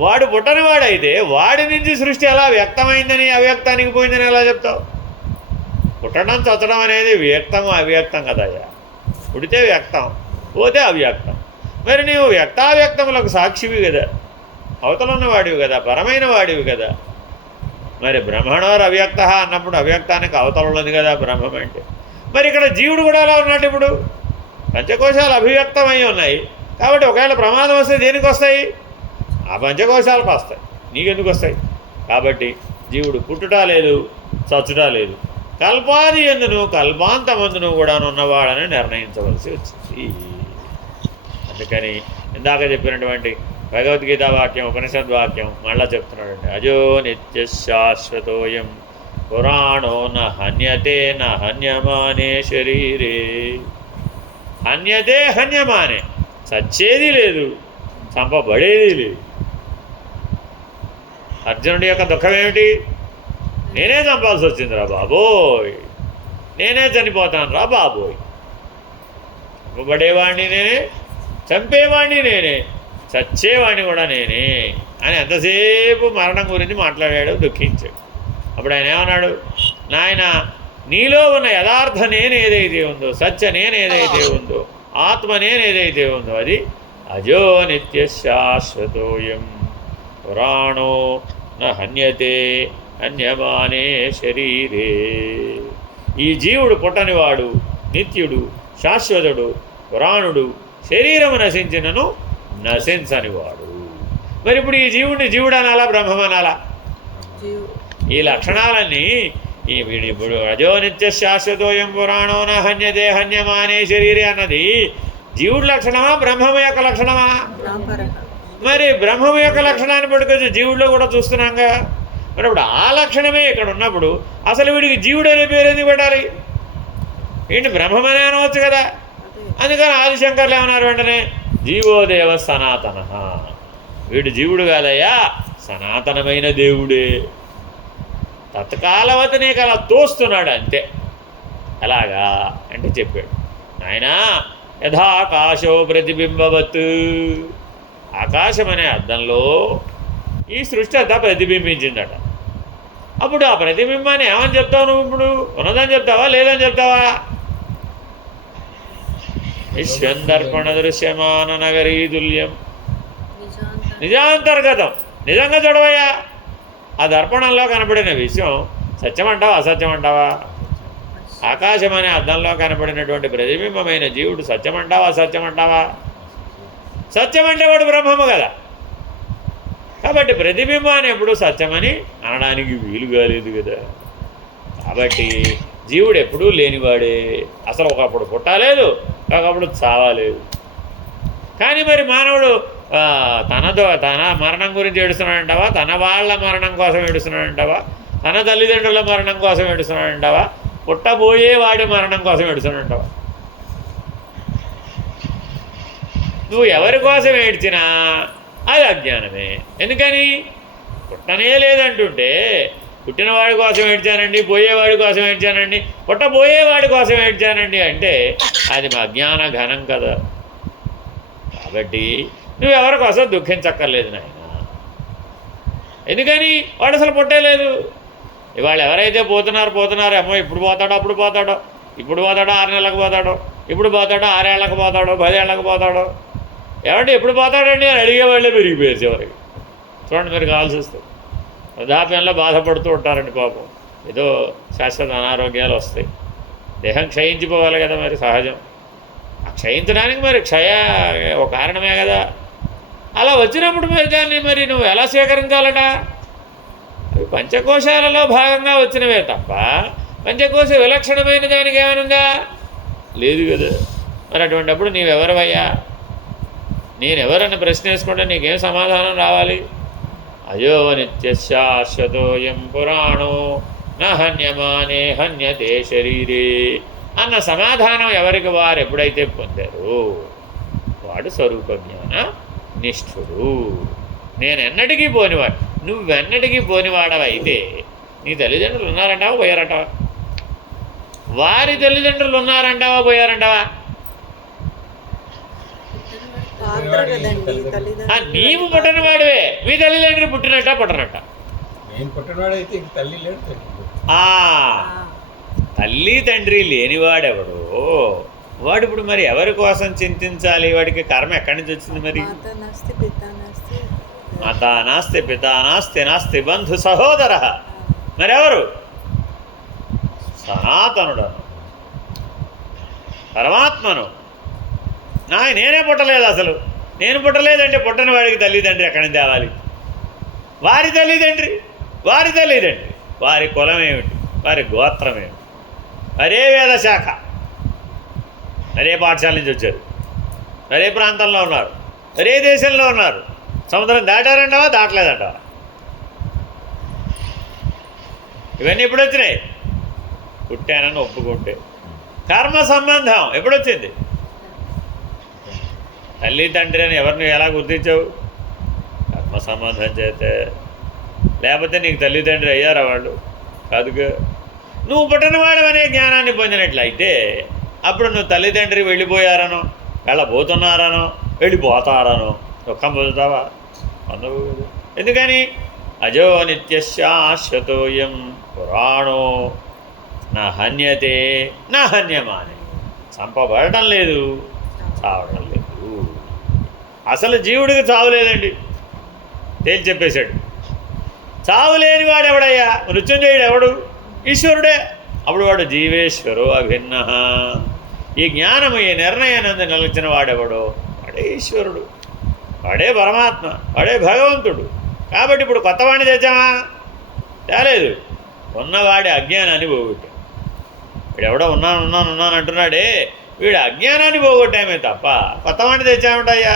వాడు పుట్టనివాడైతే వాడి నుంచి సృష్టి ఎలా వ్యక్తమైందని అవ్యక్తానికి పోయిందని ఎలా చెప్తావు? పుట్టడం చచ్చడం అనేది వ్యక్తము అవ్యక్తం కదయ్యా. పుడితే వ్యక్తం, పోతే అవ్యక్తం. మరి నీవు వ్యక్తావ్యక్తములకు సాక్షివి కదా, అవతల ఉన్నవాడివి కదా, పరమైన వాడివి కదా. మరి బ్రహ్మణోర్ అవ్యక్త అన్నప్పుడు అవ్యక్తానికి అవతల ఉన్నది కదా బ్రహ్మం అంటే. మరి ఇక్కడ జీవుడు కూడా ఎలా ఉన్నాడు? ఇప్పుడు పంచకోశాలు అభివ్యక్తమై ఉన్నాయి కాబట్టి ఒకవేళ ప్రమాదం వస్తే దేనికి వస్తాయి? ఆ పంచకోశాలకు వస్తాయి, నీకెందుకు వస్తాయి? కాబట్టి జీవుడు పుట్టుట లేదు, చచ్చుట లేదు, కల్పాది ఎందును కల్పాంతమందును కూడా ఉన్నవాడని నిర్ణయించవలసి వచ్చింది. అందుకని ఇందాక చెప్పినటువంటి భగవద్గీత వాక్యం, ఉపనిషద్వాక్యం మళ్ళా చెప్తున్నాడండి. అజో నిత్య శాశ్వతోయం పురాణో న హన్యతే న హన్యమానే శరీరే. హన్యతే హన్యమానే, చచ్చేది లేదు, చంపబడేది లేదు. అర్జునుడి యొక్క దుఃఖం ఏమిటి? నేనే చంపాల్సి వచ్చిందిరా బాబోయ్, నేనే చనిపోతాను రా బాబోయ్, చంపబడేవాడిని నేనే, చంపేవాడిని నేనే, చచ్చేవాడిని కూడా నేనే అని ఎంతసేపు మరణం గురించి మాట్లాడాడు, దుఃఖించాడు. అప్పుడు ఆయన ఏమన్నాడు? నాయన, నీలో ఉన్న యథార్థ నేను ఏదైతే ఉందో, సత్య నేను ఏదైతే ఉందో, ఆత్మ నేను ఏదైతే ఉందో, అది అజో నిత్య శాశ్వతోయం పురాణో న హన్యతే హన్యమానే శరీరే. ఈ జీవుడు పుట్టనివాడు, నిత్యుడు, శాశ్వతుడు, పురాణుడు, శరీరము నశించినను నశించనివాడు. మరి ఇప్పుడు ఈ జీవుడిని జీవుడు అనాలా, బ్రహ్మం అనాలా? ఈ లక్షణాలన్నీ ఈ వీడి ఇప్పుడు అజో నిత్య శాశ్వతోయం పురాణో న హన్యతే హన్యమానే శరీరే అన్నది జీవుడి లక్షణమా, బ్రహ్మము యొక్క లక్షణమా? మరి బ్రహ్మము యొక్క లక్షణాన్ని పట్టుకొచ్చి జీవుడిలో కూడా చూస్తున్నాంగా. మరి ఇప్పుడు ఆ లక్షణమే ఇక్కడ ఉన్నప్పుడు అసలు వీడికి జీవుడు అనే పేరు ఎందుకు పెట్టాలి? వీడిని బ్రహ్మమనే అనవచ్చు కదా. అందుకని ఆదిశంకర్లు ఏమన్నారు వెంటనే? జీవోదేవ సనాతన, వీడు జీవుడు కాదయ్యా, సనాతనమైన దేవుడే. తత్కాలవతి నీకు అలా తోస్తున్నాడు అంతే. ఎలాగా అంటే చెప్పాడు, నాయనా యథాకాశో ప్రతిబింబవత్, ఆకాశం అనే అద్దంలో ఈ సృష్టి అంతా ప్రతిబింబించిందట. అప్పుడు ఆ ప్రతిబింబాన్ని ఏమని చెప్తావు నువ్వు? ఇప్పుడు ఉన్నదని చెప్తావా, లేదని చెప్తావా? విశ్వందర్పణ దృశ్యమాన నగరీ తుల్యం, నిజాంతర్గతం. నిజంగా చూడవయ్యా, ఆ దర్పణంలో కనబడిన విషయం సత్యమంటావా, అసత్యమంటావా? ఆకాశం అనే అద్దంలో కనబడినటువంటి ప్రతిబింబమైన జీవుడు సత్యమంటావా, అసత్యమంటావా? సత్యమంటే వాడు బ్రహ్మము కదా. కాబట్టి ప్రతిబింబాన్ని ఎప్పుడు సత్యమని అనడానికి వీలు కాలేదు కదా. కాబట్టి జీవుడు ఎప్పుడూ లేనివాడే. అసలు ఒకప్పుడు పుట్టలేదు, ఒకప్పుడు చావలేదు. కానీ మరి మానవుడు తన మరణం గురించి ఏడుస్తున్నాడంటావా, తన వాళ్ళ మరణం కోసం ఏడుస్తున్నాడంటావా, తన తల్లిదండ్రుల మరణం కోసం ఏడుస్తున్నాడంటావా, పుట్టబోయే వాడి మరణం కోసం ఏడుస్తున్నాడంటావా? నువ్వు ఎవరి కోసం ఏడ్చినా అది అజ్ఞానమే. ఎందుకని? పుట్టనే లేదంటుంటే పుట్టినవాడి కోసం ఏడ్చానండి, పోయేవాడి కోసం ఏడ్చానండి, పుట్టబోయేవాడి కోసం ఏడ్చానండి అంటే అది మా అజ్ఞాన ఘనం కదా. కాబట్టి నువ్వెవరి కోసం దుఃఖించక్కర్లేదు నాయన. ఎందుకని? వాడు అసలు పుట్టలేదు. ఇవాళ ఎవరైతే పోతున్నారు, అమ్మో ఇప్పుడు పోతాడో, అప్పుడు పోతాడో, ఇప్పుడు పోతాడో 6 నెలలకు పోతాడో, ఇప్పుడు పోతాడో 6 ఏళ్ళకు పోతాడో, 10 ఏళ్ళకు పోతాడో, ఏమంటే ఎప్పుడు పోతాడండి అని అడిగేవాళ్ళే పెరిగిపోయారు చివరికి. చూడండి, మీరు కావాల్సి వస్తుంది. వృద్ధాప్యంలో బాధపడుతూ ఉంటారండి పాపం. ఏదో శాశ్వత అనారోగ్యాలు వస్తాయి, దేహం క్షయించిపోవాలి కదా, మరి సహజం. ఆ క్షయించడానికి మరి క్షయ ఒక కారణమే కదా. అలా వచ్చినప్పుడు మరి దాన్ని మరి నువ్వు ఎలా స్వీకరించాలట? అవి పంచకోశాలలో భాగంగా వచ్చినవే తప్ప పంచకోశ విలక్షణమైన దానికి ఏమనుందా? లేదు కదా. మరి అటువంటిప్పుడు నీవెవరవయ్యా? నేనెవరని ప్రశ్న వేసుకుంటే నీకేం సమాధానం రావాలి? అజో నిత్య శాశ్వతోయం పురాణో న హన్యమానే హన్యతే శరీరే అన్న సమాధానం ఎవరికి వారు ఎప్పుడైతే పొందారో వాడు స్వరూప జ్ఞాన నిష్ఠుడు. నేనెన్నటికీ పోనివాడు. నువ్వెన్నటికీ పోనివాడవైతే నీ తల్లిదండ్రులు ఉన్నారంటావా, పోయారంటావా? వారి తల్లిదండ్రులు ఉన్నారంటావా, పోయారంటావా? నీవు పుట్టిన వాడివే, మీ తల్లిదండ్రులు పుట్టినట్ట పుట్టనట్ట? తల్లి తండ్రి లేనివాడెవడు వాడు ఇప్పుడు మరి ఎవరి కోసం చింతించాలి? వాడికి కర్మ ఎక్కడి నుంచి వచ్చింది? మరి మాతా నాస్తి పితా నాస్తి నాస్తి బంధు సహోదర. మరెవరు? సనాతనుడు, పరమాత్మను. నేనే పుట్టలేదు. అసలు నేను పుట్టలేదంటే పుట్టని వాడికి తల్లిదండ్రి ఎక్కడి నుంచి తేవాలి? వారి తల్లిదండ్రి, వారి తల్లిదండ్రి, వారి కులం ఏమిటి, వారి గోత్రం ఏమిటి, మరే వేదశాఖ, మరే పాఠశాల నుంచి వచ్చారు, మరే ప్రాంతంలో ఉన్నారు, మరే దేశంలో ఉన్నారు, సముద్రం దాటారంటావా, దాటలేదంటావా? ఇవన్నీ ఎప్పుడు వచ్చినాయి? పుట్టానని ఒప్పుకుంటే. కర్మ సంబంధం ఎప్పుడొచ్చింది? తల్లి తండ్రి అని ఎవరిని ఎలా గుర్తించావు? కర్మ సంబంధం చేతే. లేకపోతే నీకు తల్లి తండ్రి అయ్యారా వాళ్ళు? కాదుగా. నువ్వు పుట్టినవాడమనే జ్ఞానాన్ని పొందినట్లయితే అప్పుడు నువ్వు తల్లిదండ్రి వెళ్ళిపోయారనో, వెళ్ళబోతున్నారనో, వెళ్ళిపోతారనో దుఃఖం పొందుతావా? పొందవు కదా. ఎందుకని? అజో నిత్యశాశ్వతోయం పురాణో నా హన్యతే నా హన్యమానే. చంపబడటం లేదు, చావడం లేదు. అసలు జీవుడికి చావు లేదండి, తేల్చి చెప్పేశాడు. చావు లేని వాడు ఎవడయ్యా? మృత్యుంజయుడు ఎవడు? ఈశ్వరుడే. అప్పుడు వాడు జీవేశ్వరో అభిన్న. ఈ జ్ఞానము, ఈ నిర్ణయానందు నిలిచిన వాడెవడో వాడే ఈశ్వరుడు, వాడే పరమాత్మ, వాడే భగవంతుడు. కాబట్టి ఇప్పుడు కొత్తవాడిని తెచ్చామా? తేలేదు. ఉన్నవాడి అజ్ఞానాన్ని పోగొట్టాం. వీడెవడో ఉన్నాను అంటున్నాడే, వీడు అజ్ఞానాన్ని పోగొట్టామే తప్ప కొత్తవాడిని తెచ్చామంటయ్యా.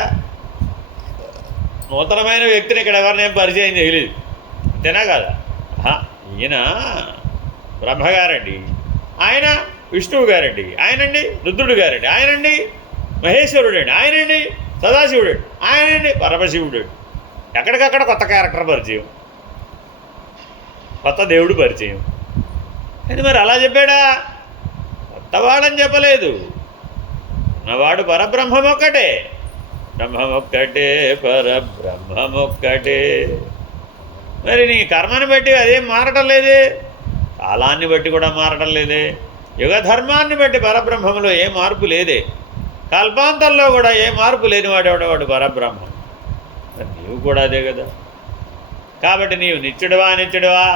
నూతనమైన వ్యక్తిని ఇక్కడ ఎవరినేం పరిచయం చేయలేదు, అంతేనా కదా? ఈయన బ్రహ్మగారండి, ఆయన విష్ణువు గారండి, ఆయనండి రుద్రుడు గారండి, ఆయనండి మహేశ్వరుడండి, ఆయనండి సదాశివుడండి, ఆయనండి పరమశివుడు. ఎక్కడికక్కడ కొత్త క్యారెక్టర్ పరిచయం, కొత్త దేవుడు పరిచయం. అది మరి అలా చెప్పాడా? కొత్తవాడని చెప్పలేదు. ఉన్నవాడు పరబ్రహ్మమొక్కటే, బ్రహ్మమొక్కటే, పరబ్రహ్మమొక్కటే. మరి నీ కర్మని బట్టి అదేం మారటం లేదే, కాలాన్ని బట్టి కూడా మారటం లేదే, యుగధర్మాన్ని బట్టి పరబ్రహ్మంలో ఏ మార్పు లేదే, కల్పాంతంలో కూడా ఏ మార్పు లేనివాడెవడవాడు పరబ్రహ్మం. మరి నీవు కూడా అదే కదా. కాబట్టి నీవు నిత్యుడవా? నిత్యుడవా?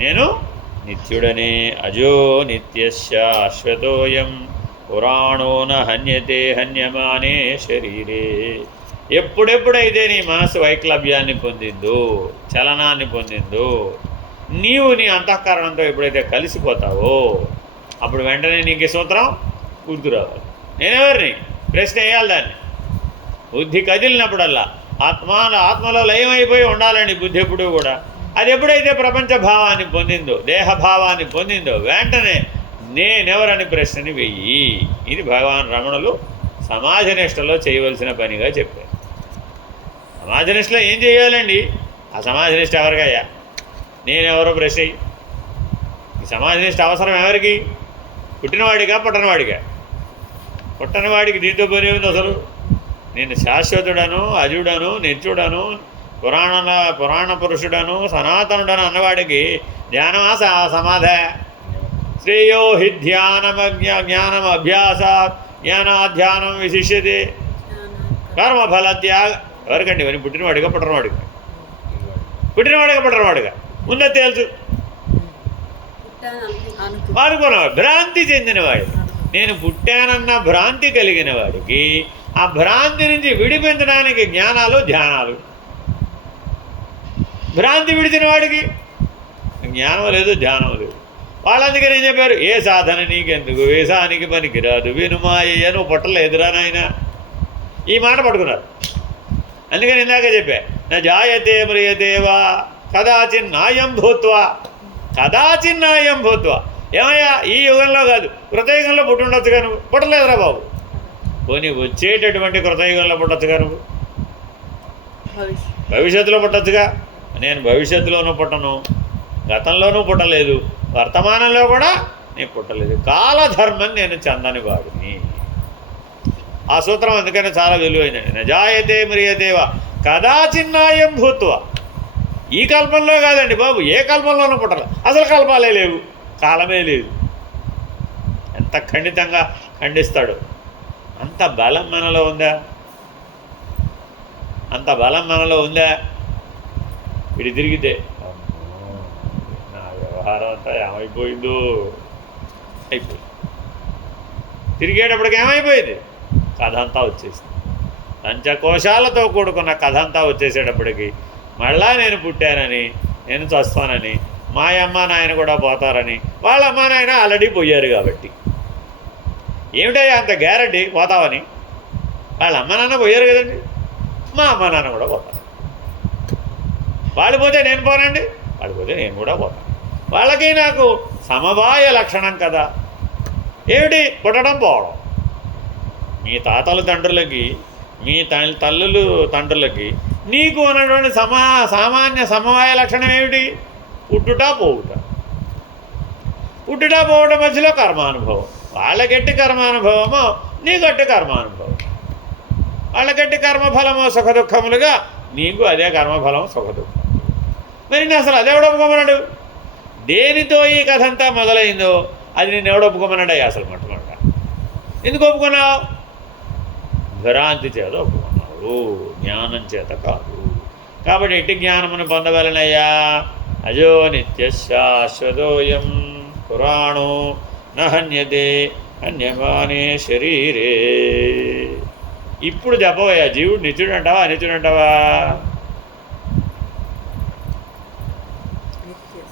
నేను నిత్యుడనే. అజో నిత్యశాశ్వతోయం పురాణో న హన్యతే హన్యమానే శరీరే. ఎప్పుడెప్పుడైతే నీ మనసు వైక్లభ్యాన్ని పొందిందో, చలనాన్ని పొందిందో, నీవు నీ అంతఃకరణంతో ఎప్పుడైతే కలిసిపోతావో అప్పుడు వెంటనే నీకు సూత్రం గుర్తు రావాలి. నేనెవరిని ప్రశ్న వేయాలి దాన్ని. బుద్ధి కదిలినప్పుడల్లా ఆత్మలో లయమైపోయి ఉండాలండి బుద్ధి ఎప్పుడూ కూడా. అది ఎప్పుడైతే ప్రపంచ భావాన్ని పొందిందో, దేహభావాన్ని పొందిందో వెంటనే నేనెవరని ప్రశ్నని వెయ్యి. ఇది భగవాన్ రమణులు సమాజనిష్టలో చేయవలసిన పనిగా చెప్పారు. సమాజనిష్టలో ఏం చేయాలండి? ఆ సమాజనిష్ట ఎవరికయ్యా? నేనెవరో ప్రశ్న. ఈ సమాజనిష్ట అవసరం ఎవరికి? పుట్టినవాడిగా పుట్టనవాడిగా? పుట్టనవాడికి దీంతో పని ఉంది అసలు. నేను శాశ్వతుడను, అజుడను, నిత్యుడను, పురాణ పురుషుడను, సనాతనుడను అన్నవాడికి ధ్యానమా సమాధే? శ్రేయో హి జ్ఞానం అభ్యాసాత్ జ్ఞానాధ్యానం విశిష్యతే కర్మఫలత్యాగ. ఎవరికండి? ఇవన్నీ పుట్టినవాడిగా పుట్టనవాడిగా? పుట్టినవాడిగా ముందే తేల్చు. అనుకున్నవాడు, భ్రాంతి చెందినవాడు. నేను పుట్టానన్న భ్రాంతి కలిగిన వాడికి ఆ భ్రాంతి నుంచి విడిపించడానికి జ్ఞానాలు, ధ్యానాలు. భ్రాంతి విడిచిన వాడికి జ్ఞానం లేదు, ధ్యానం లేదు. వాళ్ళందుకని ఏం చెప్పారు? ఏ సాధన నీకెందుకు, వేసానికి పనికిరాదు, వినుమాయ్య, నువ్వు పుట్టలేదురా నాయన. ఈ మాట పట్టుకున్నారు. అందుకని ఇందాక చెప్పా, నా జాయతే మ్రియతేవా కదాచిన్నాయం భూత్వా. కదాచిన్నాయం భూత్వా. ఏమయ్యా, ఈ యుగంలో కాదు, కృతయుగంలో పుట్టుండొచ్చుగా. నువ్వు పుట్టలేదురా బాబు. పోనీ వచ్చేటటువంటి కృతయుగంలో పుట్టొచ్చుగా. నువ్వు భవిష్యత్తులో పుట్టొచ్చుగా. నేను భవిష్యత్తులోనూ పుట్టను, గతంలోనూ పుట్టలేదు, వర్తమానంలో కూడా నేను పుట్టలేదు. కాలధర్మం నేను చెందని వాడిని. ఆ సూత్రం అందుకని చాలా విలువైనది. నజాయతే మ్రియతేవా కదాచిన్నాయం భూత్వా. ఈ కల్పంలో కాదండి బాబు, ఏ కల్పంలోనూ పుట్టలేదు. అసలు కల్పాలే లేవు, కాలమే లేదు. ఎంత ఖండితంగా ఖండిస్తాడు. అంత బలం మనలో ఉందా? అంత బలం మనలో ఉందా? ఇటు తిరిగితే నా వ్యవహారం అంతా ఏమైపోయిందో అయిపోయింది. తిరిగేటప్పటికి ఏమైపోయింది? కథ అంతా వచ్చేసింది. పంచకోశాలతో కూడుకున్న కథ అంతా వచ్చేసేటప్పటికి మళ్ళా నేను పుట్టానని, నేను చస్తానని, మా అమ్మ నాయన కూడా పోతారని, వాళ్ళ అమ్మ నాయన ఆల్రెడీ పోయారు. కాబట్టి ఏమిటయ్యా అంత గ్యారంటీ పోతావని? వాళ్ళ అమ్మ నాన్న పోయారు కదండి, మా అమ్మ నాన్న కూడా పోతారు. వాళ్ళు పోతే నేను పోనండి, వాళ్ళు పోతే నేను కూడా పోతాను. వాళ్ళకి నాకు సమవాయ లక్షణం కదా. ఏమిటి? పుట్టడం పోవడం. మీ తాతల తండ్రులకి మీ తల్లులు తండ్రులకి నీకు ఉన్నటువంటి సామాన్య సమవాయ లక్షణం ఏమిటి? పుట్టుట పోవుట. పుట్టుట పోవడం మధ్యలో కర్మానుభవం. వాళ్ళకెట్టి కర్మానుభవమో నీకట్టి కర్మానుభవం. వాళ్ళకెట్టి కర్మఫలమో సుఖదుఖములుగా నీకు అదే కర్మఫలం సుఖదుఖం. మరి నేను అసలు అదే ఒప్పుకోమన్నాడు? దేనితో ఈ కథ అంతా మొదలైందో అది నేను ఒప్పుకోమన్నాడు అసలు మొట్టమొదట. ఎందుకు ఒప్పుకున్నావు? భ్రాంతి చేత ఒప్పుకున్నావు, జ్ఞానం చేత కాదు. కాబట్టి ఎట్టి జ్ఞానమును పొందవలనయ్యా? అజో నిత్య శాశ్వతోయం పురాణో నహన్యతే హన్యమానే శరీరే. ఇప్పుడు చెప్పవయ్యా, జీవుడు నిత్యుడు అంటావా అనిత్యుడు అంటావా?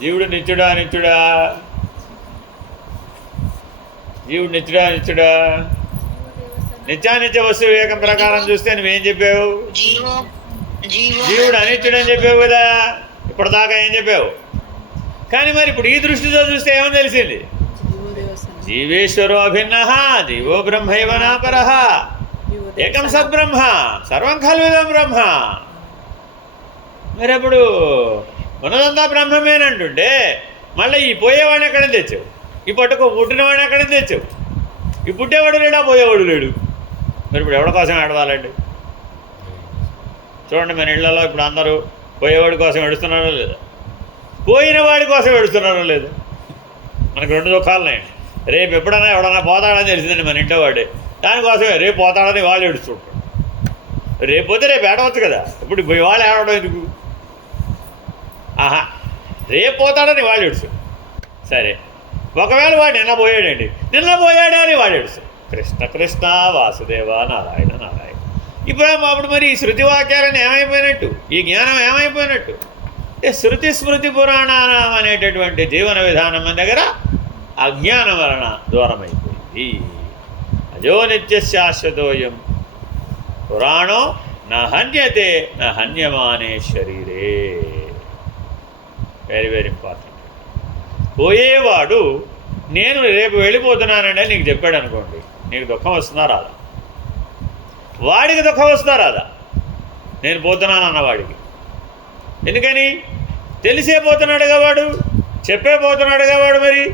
జీవుడు నిత్యుడా అనిత్యుడా? జీవుడు నిత్యుడా అనిత్యుడా? నిత్యానిత్య వస్తు వివేకం ప్రకారం చూస్తే నువ్వేం చెప్పావు? జీవుడు అనిత్యుడని చెప్పావు కదా. ఇప్పటిదాకా ఏం చెప్పావు? కానీ మరి ఇప్పుడు ఈ దృష్టితో చూస్తే ఏమని తెలిసింది? జీవేశ్వరో అభిన్న జీవో బ్రహ్మైవ నాపరః ఏకం సద్బ్రహ్మ సర్వం ఖల్విదం బ్రహ్మ. మరి అప్పుడు ఉన్నదంతా బ్రహ్మమేనంటుంటే మళ్ళీ ఈ పోయేవాడిని ఎక్కడ తెచ్చావు? ఈ పట్టుకు పుట్టినవాడిని ఎక్కడ తెచ్చావు? ఈ పుట్టేవాడు లేడా, పోయేవాడు లేడు. మరి ఇప్పుడు ఎవరి కోసం ఏడవాలండి? చూడండి, మన ఇళ్లలో ఇప్పుడు అందరూ పోయేవాడి కోసం ఏడుస్తున్నారో లేదా, పోయిన వాడి కోసం ఏడుస్తున్నారో లేదు. మనకు రెండు దుఃఖాలున్నాయండి. రేపు ఎప్పుడైనా ఎవడన్నా పోతాడని తెలిసిందండి మన ఇంట్లో వాడే, దానికోసమే రేపు పోతాడని వాళ్ళు ఏడుస్తుంటారు. రేపు పోతే రేపు ఏడవచ్చు కదా. ఇప్పుడు వాళ్ళు ఏడవడం ఎందుకు? ఆహా, రేపు పోతాడని వాళ్ళు ఏడుస్తారు. సరే, ఒకవేళ వాడు నిన్న పోయాడండి, నిన్న పోయాడా అని వాడు ఏడుస్తారు. కృష్ణ కృష్ణ వాసుదేవ నారాయణ నారాయణ. అప్పుడు మరి ఈ శృతి వాక్యాలను ఏమైపోయినట్టు? ఈ జ్ఞానం ఏమైపోయినట్టు? అంటే శృతి స్మృతి పురాణానం అనేటటువంటి జీవన విధానం మన దగ్గర అజ్ఞానం వలన దూరమైపోయింది. అజో నిత్య శాశ్వతోయం పురాణో నహన్యతే నహన్యమానే శరీరే. Very very important. పోయేవాడు నేను రేపు వెళ్ళిపోతున్నానండి నీకు చెప్పాడు అనుకోండి, నీకు దుఃఖం వస్తుందా రాదా? వాడికి దుఃఖం వస్తుందా రాదా? నేను పోతున్నాను అన్నవాడికి. ఎందుకని? తెలిసే పోతున్నాడుగా వాడు, చెప్పే పోతున్నాడుగా వాడు. మరి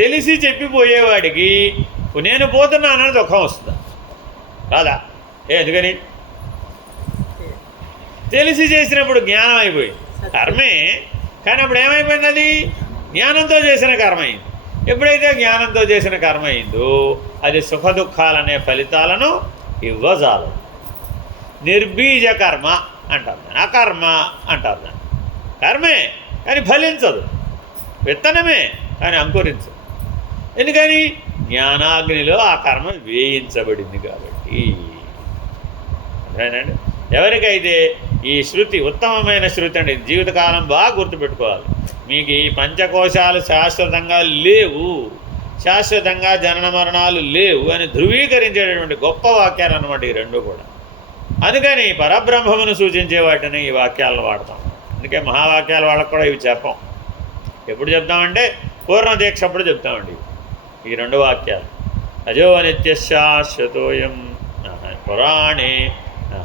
తెలిసి చెప్పిపోయేవాడికి నేను పోతున్నానని దుఃఖం వస్తుందా రాదా? ఎందుకని? తెలిసి చేసినప్పుడు జ్ఞానం అయిపోయింది, కర్మే. కానీ అప్పుడు ఏమైపోయింది? అది జ్ఞానంతో చేసిన కర్మ అయింది. ఎప్పుడైతే జ్ఞానంతో చేసిన కర్మ అయిందో అది సుఖ దుఃఖాలనే ఫలితాలను ఇవ్వజాలదు. నిర్బీజ కర్మ అంటారు దాన్ని, అకర్మ అంటారు దాన్ని. కర్మే కానీ ఫలించదు, విత్తనమే కానీ అంకురించదు. ఎందుకని? జ్ఞానాగ్నిలో ఆ కర్మ వేయించబడింది కాబట్టి. అర్థమేనండి? ఎవరికైతే ఈ శృతి ఉత్తమమైన శృతి అండి, జీవితకాలం బాగా గుర్తుపెట్టుకోవాలి. మీకు ఈ పంచకోశాలు శాశ్వతంగా లేవు, శాశ్వతంగా జనన మరణాలు లేవు అని ధృవీకరించేటటువంటి గొప్ప వాక్యాలు అన్నమాట ఈ రెండు కూడా. అందుకని పరబ్రహ్మమును సూచించే వాటిని ఈ వాక్యాలను వాడతాం. అందుకే మహావాక్యాలు వాళ్ళకు కూడా ఇవి చెప్పం. ఎప్పుడు చెప్తామంటే పూర్ణ దీక్ష అప్పుడు చెప్తామండి ఈ రెండు వాక్యాలు. అజో నిత్య శాశ్వతోయం పురాణే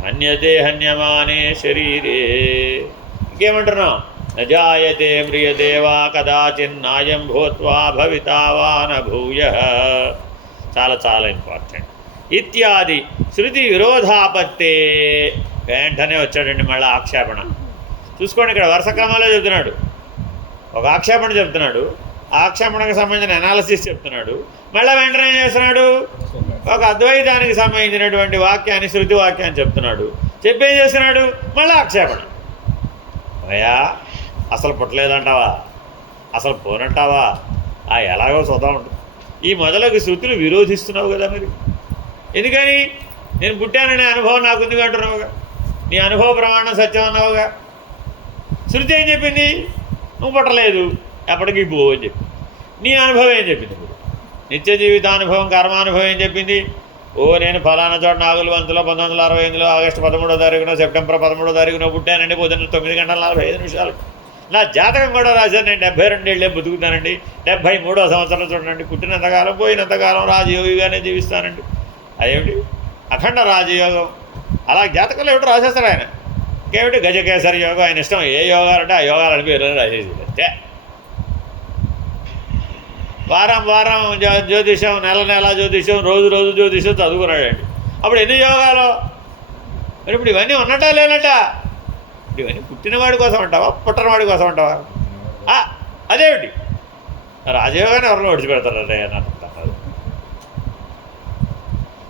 హన్యతే హన్యమానే శరీరే. ఇంకేమంటున్నాం? నజాయతే మ్రియతే వా కదాచిన్నాయం భూత్వా భవితా వా నభూయః. చాలా చాలా ఇంపార్టెంట్. ఇత్యాది శృతి విరోధాపత్తే. వెంటనే వచ్చాడండి మళ్ళీ ఆక్షేపణ. చూసుకోండి, ఇక్కడ వరుస క్రమంలో చెప్తున్నాడు. ఒక ఆక్షేపణ చెప్తున్నాడు, ఆక్షేపణకు సంబంధించిన అనాలిసిస్ చెప్తున్నాడు. మళ్ళీ వెంటనే ఏం చేస్తున్నాడు? ఒక అద్వైతానికి సంబంధించినటువంటి వాక్యాన్ని, శృతి వాక్యాన్ని చెప్తున్నాడు. చెప్పేం చేస్తున్నాడు? మళ్ళీ ఆక్షేపణ. అయ్యా అసలు పుట్టలేదంటావా? అసలు పోనంటావా? ఎలాగో చూద్దాం ఉంటుంది. ఈ మొదలగు శృతులు విరోధిస్తున్నావు కదా. మరి ఎందుకని? నేను పుట్టాననే అనుభవం నాకుంది అంటున్నావుగా, నీ అనుభవ ప్రమాణం సత్యం అన్నావుగా. శృతి ఏం చెప్పింది? నువ్వు పుట్టలేదు, ఎప్పటికీ పోవు అని చెప్పి. నీ అనుభవం ఏం చెప్పింది? ఇప్పుడు నిత్య జీవితానుభవం, కర్మానుభవం ఏం చెప్పింది? నేను ఫలానా చోట నాగులవంతులో 1968 ఆగస్టు 13వ తారీఖున, సెప్టెంబర్ 13వ తారీఖున పుట్టానండి. పొద్దున్న 9:45 నా జాతకం కూడా రాశాను. నేను 72 ఏళ్ళే బతుకుతానండి. 73వ సంవత్సరం చూడండి. పుట్టినంతకాలం పోయినంతకాలం రాజయోగిగానే జీవిస్తానండి. అదేమిటి? అఖండ రాజయోగం. అలా జాతకంలో ఏమిటో రాసేస్తాడు ఆయన. ఇంకేమిటి గజకేసరి యోగం, ఆయన ఇష్టం ఏ యోగాలు అంటే ఆ యోగాలు అని పేరు రాసేసి అంతే. వారం వారం జ్యోతిషం, నెల నెల జ్యోతిషం, రోజు రోజు జ్యోతిషం చదువుకున్నాడండి. అప్పుడు ఎన్ని యోగాలు? మరి ఇప్పుడు ఇవన్నీ ఉన్నట్టా లేనట? ఇప్పుడు ఇవన్నీ పుట్టినవాడి కోసం అంటావా, పుట్టనవాడి కోసం అంటావా? అదేమిటి రాజయోగాన్ని ఎవరిలో విడిచిపెడతారంటే అని అంటున్నారు.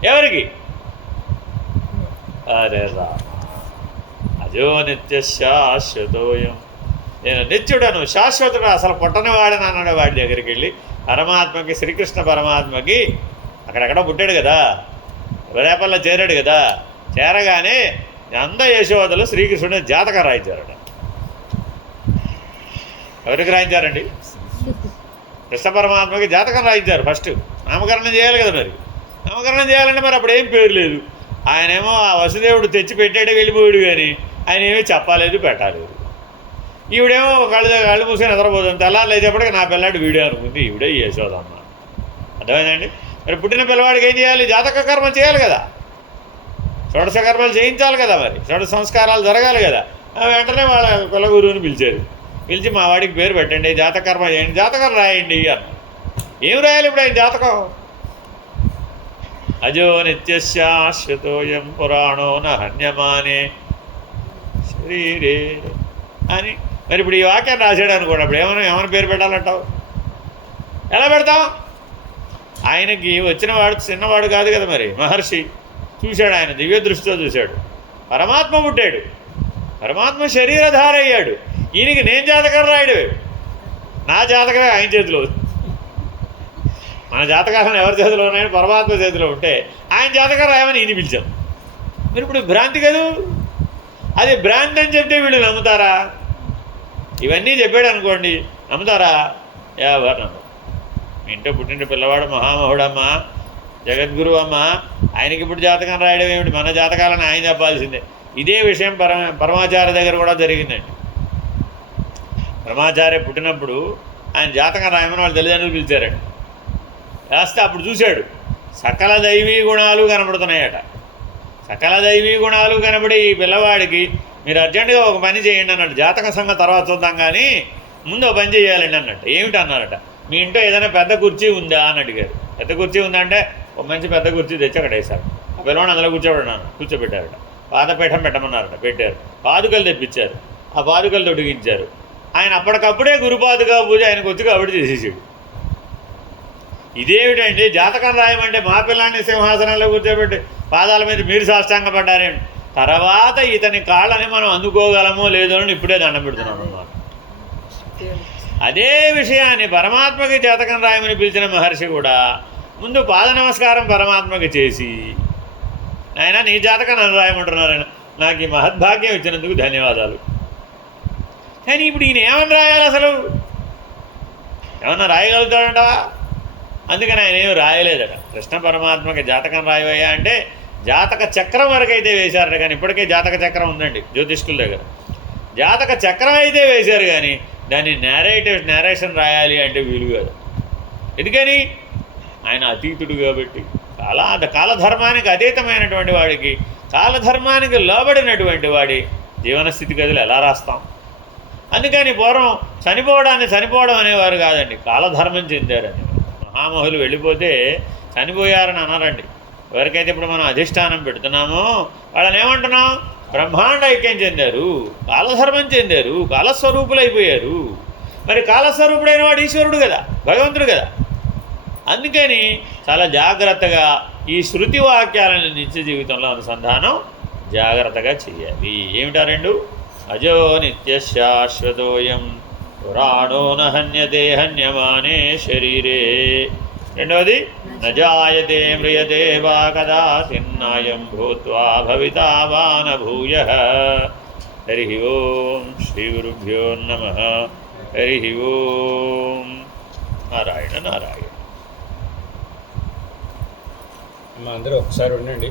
ఎవరికి? అరే రా అజో నిత్య శాశ్వతోయం, నేను నిత్యుడను, శాశ్వతుడు, అసలు పుట్టనివాడని అన్నాడు. వాడి దగ్గరికి వెళ్ళి పరమాత్మకి, శ్రీకృష్ణ పరమాత్మకి అక్కడెక్కడ పుట్టాడు కదా, రేపల్లో చేరాడు కదా, చేరగానే అంద యశోదలు శ్రీకృష్ణుడు జాతకం రాయించారట. ఎవరికి రాయించారండి? కృష్ణ పరమాత్మకి జాతకం రాయించారు. ఫస్ట్ నామకరణం చేయాలి కదా. మరి నామకరణం చేయాలంటే మరి అప్పుడు ఏం పేరు లేదు. ఆయనేమో ఆ వసుదేవుడు తెచ్చి పెట్టాడే వెళ్ళిపోయాడు, కానీ ఆయన ఏమీ చెప్పలేదు, పెట్టలేదు. ఈవిడేమో కళ్ళు మూసుకొని నిద్రపోతుంది. తెల్లారు లేచేపటికి నా పిల్లాడు వీడే అనుకుంది. ఈవిడే యశోదమ్మ. అర్థమైందండి? మరి పుట్టిన పిల్లవాడికి ఏం చేయాలి? జాతక కర్మ చేయాలి కదా, షోడశ కర్మలు చేయించాలి కదా, మరి షోడశ సంస్కారాలు జరగాలి కదా. వెంటనే వాళ్ళ కుల గురువుని పిలిచారు. పిలిచి మా వాడికి పేరు పెట్టండి, జాతకర్మ చేయండి, జాతకం రాయండి అన్న. ఏం రాయాలి ఇప్పుడు ఆయన జాతకం? అజో నిత్యశాశ్వతోయం పురాణో నహన్యమానే శరీరే అని. మరి ఇప్పుడు ఈ వాక్యాన్ని రాశాడు అనుకోండి, అప్పుడు ఏమైనా పేరు పెట్టాలంటావు? ఎలా పెడతాం? ఆయనకి వచ్చినవాడు చిన్నవాడు కాదు కదా, మరి మహర్షి చూశాడు, ఆయన దివ్య దృష్టితో చూశాడు. పరమాత్మ పుట్టాడు, పరమాత్మ శరీరధార అయ్యాడు. ఈయనకి నేను జాతకం రాయడు, నా జాతకమే ఆయన చేతిలో. మన జాతకాలను ఎవరి చేతిలో ఉన్నాయని పరమాత్మ చేతిలో ఉంటే ఆయన జాతకం రాయమని ఈయన పిలిచాం. మీరు ఇప్పుడు భ్రాంతి కదూ. అది భ్రాంతి అని చెప్తే వీళ్ళు నమ్ముతారా? ఇవన్నీ చెప్పాడు అనుకోండి, నమ్ముతారా? ఎవరు నమ్మరు. మీ ఇంట్లో పుట్టిన పిల్లవాడు మహామహుడమ్మా, జగద్గురు అమ్మ, ఆయనకి ఇప్పుడు జాతకం రాయడం ఏమిటి? మన జాతకాలను ఆయన చెప్పాల్సిందే. ఇదే విషయం పరమాచార్య దగ్గర కూడా జరిగిందండి. పరమాచార్య పుట్టినప్పుడు ఆయన జాతకం రాయమని వాళ్ళు తల్లిదండ్రులు పిలిచారండి. రాస్తే అప్పుడు చూశాడు, సకల దైవీ గుణాలు కనబడుతున్నాయట. సకల దైవీ గుణాలు కనబడి ఈ పిల్లవాడికి మీరు అర్జెంటుగా ఒక పని చేయండి అన్నట్టు. జాతక సంగతి తర్వాత చూద్దాం, కానీ ముందు ఒక పని చేయాలండి అన్నట్టు. ఏమిటి అన్నారట? మీ ఇంట్లో ఏదైనా పెద్ద కుర్చీ ఉందా అని అడిగారు. పెద్ద కుర్చీ ఉందంటే ఒక మంచి పెద్ద కుర్చీ తెచ్చి అక్కడ వేశారు. ఆ పిల్లవాడిని అందులో కూర్చోబెట్టారట. పాదపీఠం పెట్టమన్నారట, పెట్టారు. పాదుకలు తెప్పించారు, ఆ పాదుకలు తొడిగించారు. ఆయన అప్పటికప్పుడే గురుపాదుగా పూజ ఆయనకు వచ్చి కాబట్టి చేసేసాడు. ఇదేమిటండి? జాతకం రాయమంటే మా పిల్లాన్ని సింహాసనంలో కూర్చోబెట్టి పాదాల మీద మీరు సాష్టాంగపడ్డారేంటి? తర్వాత ఇతని కాళ్ళని మనం అందుకోగలమో లేదో అని ఇప్పుడే దండం పెడుతున్నాం అన్నమాట. అదే విషయాన్ని పరమాత్మకి జాతకం రాయమని పిలిచిన మహర్షి కూడా ముందు పాద నమస్కారం పరమాత్మకి చేసి, ఆయన నీ జాతకం నన్ను రాయమంటున్నారైనా, నాకు ఈ మహద్భాగ్యం ఇచ్చినందుకు ధన్యవాదాలు. కానీ ఇప్పుడు ఈయన ఏమని రాయాలి? అసలు ఏమన్నా రాయగలుగుతాడంటవా? అందుకని ఆయన ఏమి రాయలేదట. కృష్ణ పరమాత్మకి జాతకం రాయవయ్యా అంటే జాతక చక్రం వరకు అయితే వేశారట. కానీ ఇప్పటికే జాతక చక్రం ఉందండి జ్యోతిష్కుల దగ్గర. జాతక చక్రం అయితే వేశారు, కానీ దాన్ని నేరేషన్ రాయాలి అంటే వీలు కాదు. ఎందుకని? ఆయన అతీతుడు కాబట్టి. కాలధర్మానికి అతీతమైనటువంటి వాడికి, కాలధర్మానికి లోబడినటువంటి వాడి జీవన స్థితిగతులు ఎలా రాస్తాం? అందుకని పూర్వం చనిపోవడం అనేవారు కాదండి, కాలధర్మం చెందారని. మహామహులు వెళ్ళిపోతే చనిపోయారని అన్నారండి. ఎవరికైతే ఇప్పుడు మనం అధిష్టానం పెడుతున్నామో వాళ్ళని ఏమంటున్నాం? బ్రహ్మాండ ఐక్యం చెందారు, కాలధర్మం చెందారు, కాలస్వరూపులైపోయారు. మరి కాలస్వరూపుడైన వాడు ఈశ్వరుడు కదా, భగవంతుడు కదా. అందుకని చాలా జాగ్రత్తగా ఈ శృతి వాక్యాలను నిత్య జీవితంలో అనుసంధానం జాగ్రత్తగా చేయాలి. ఏమిటా రెండు? అజో నిత్య శాశ్వతోయం పురాణో నహన్యతే హన్యమానే శరీరే. రెండవది నజాయతే మ్రియతే వా కదాచిన్నాయం భూత్వా భవితా వా న భూయః. హరి ఓం శ్రీ గురుభ్యో నమః. హరి ఓం. నారాయణ నారాయణ. అందరూ ఒకసారి ఉండండి.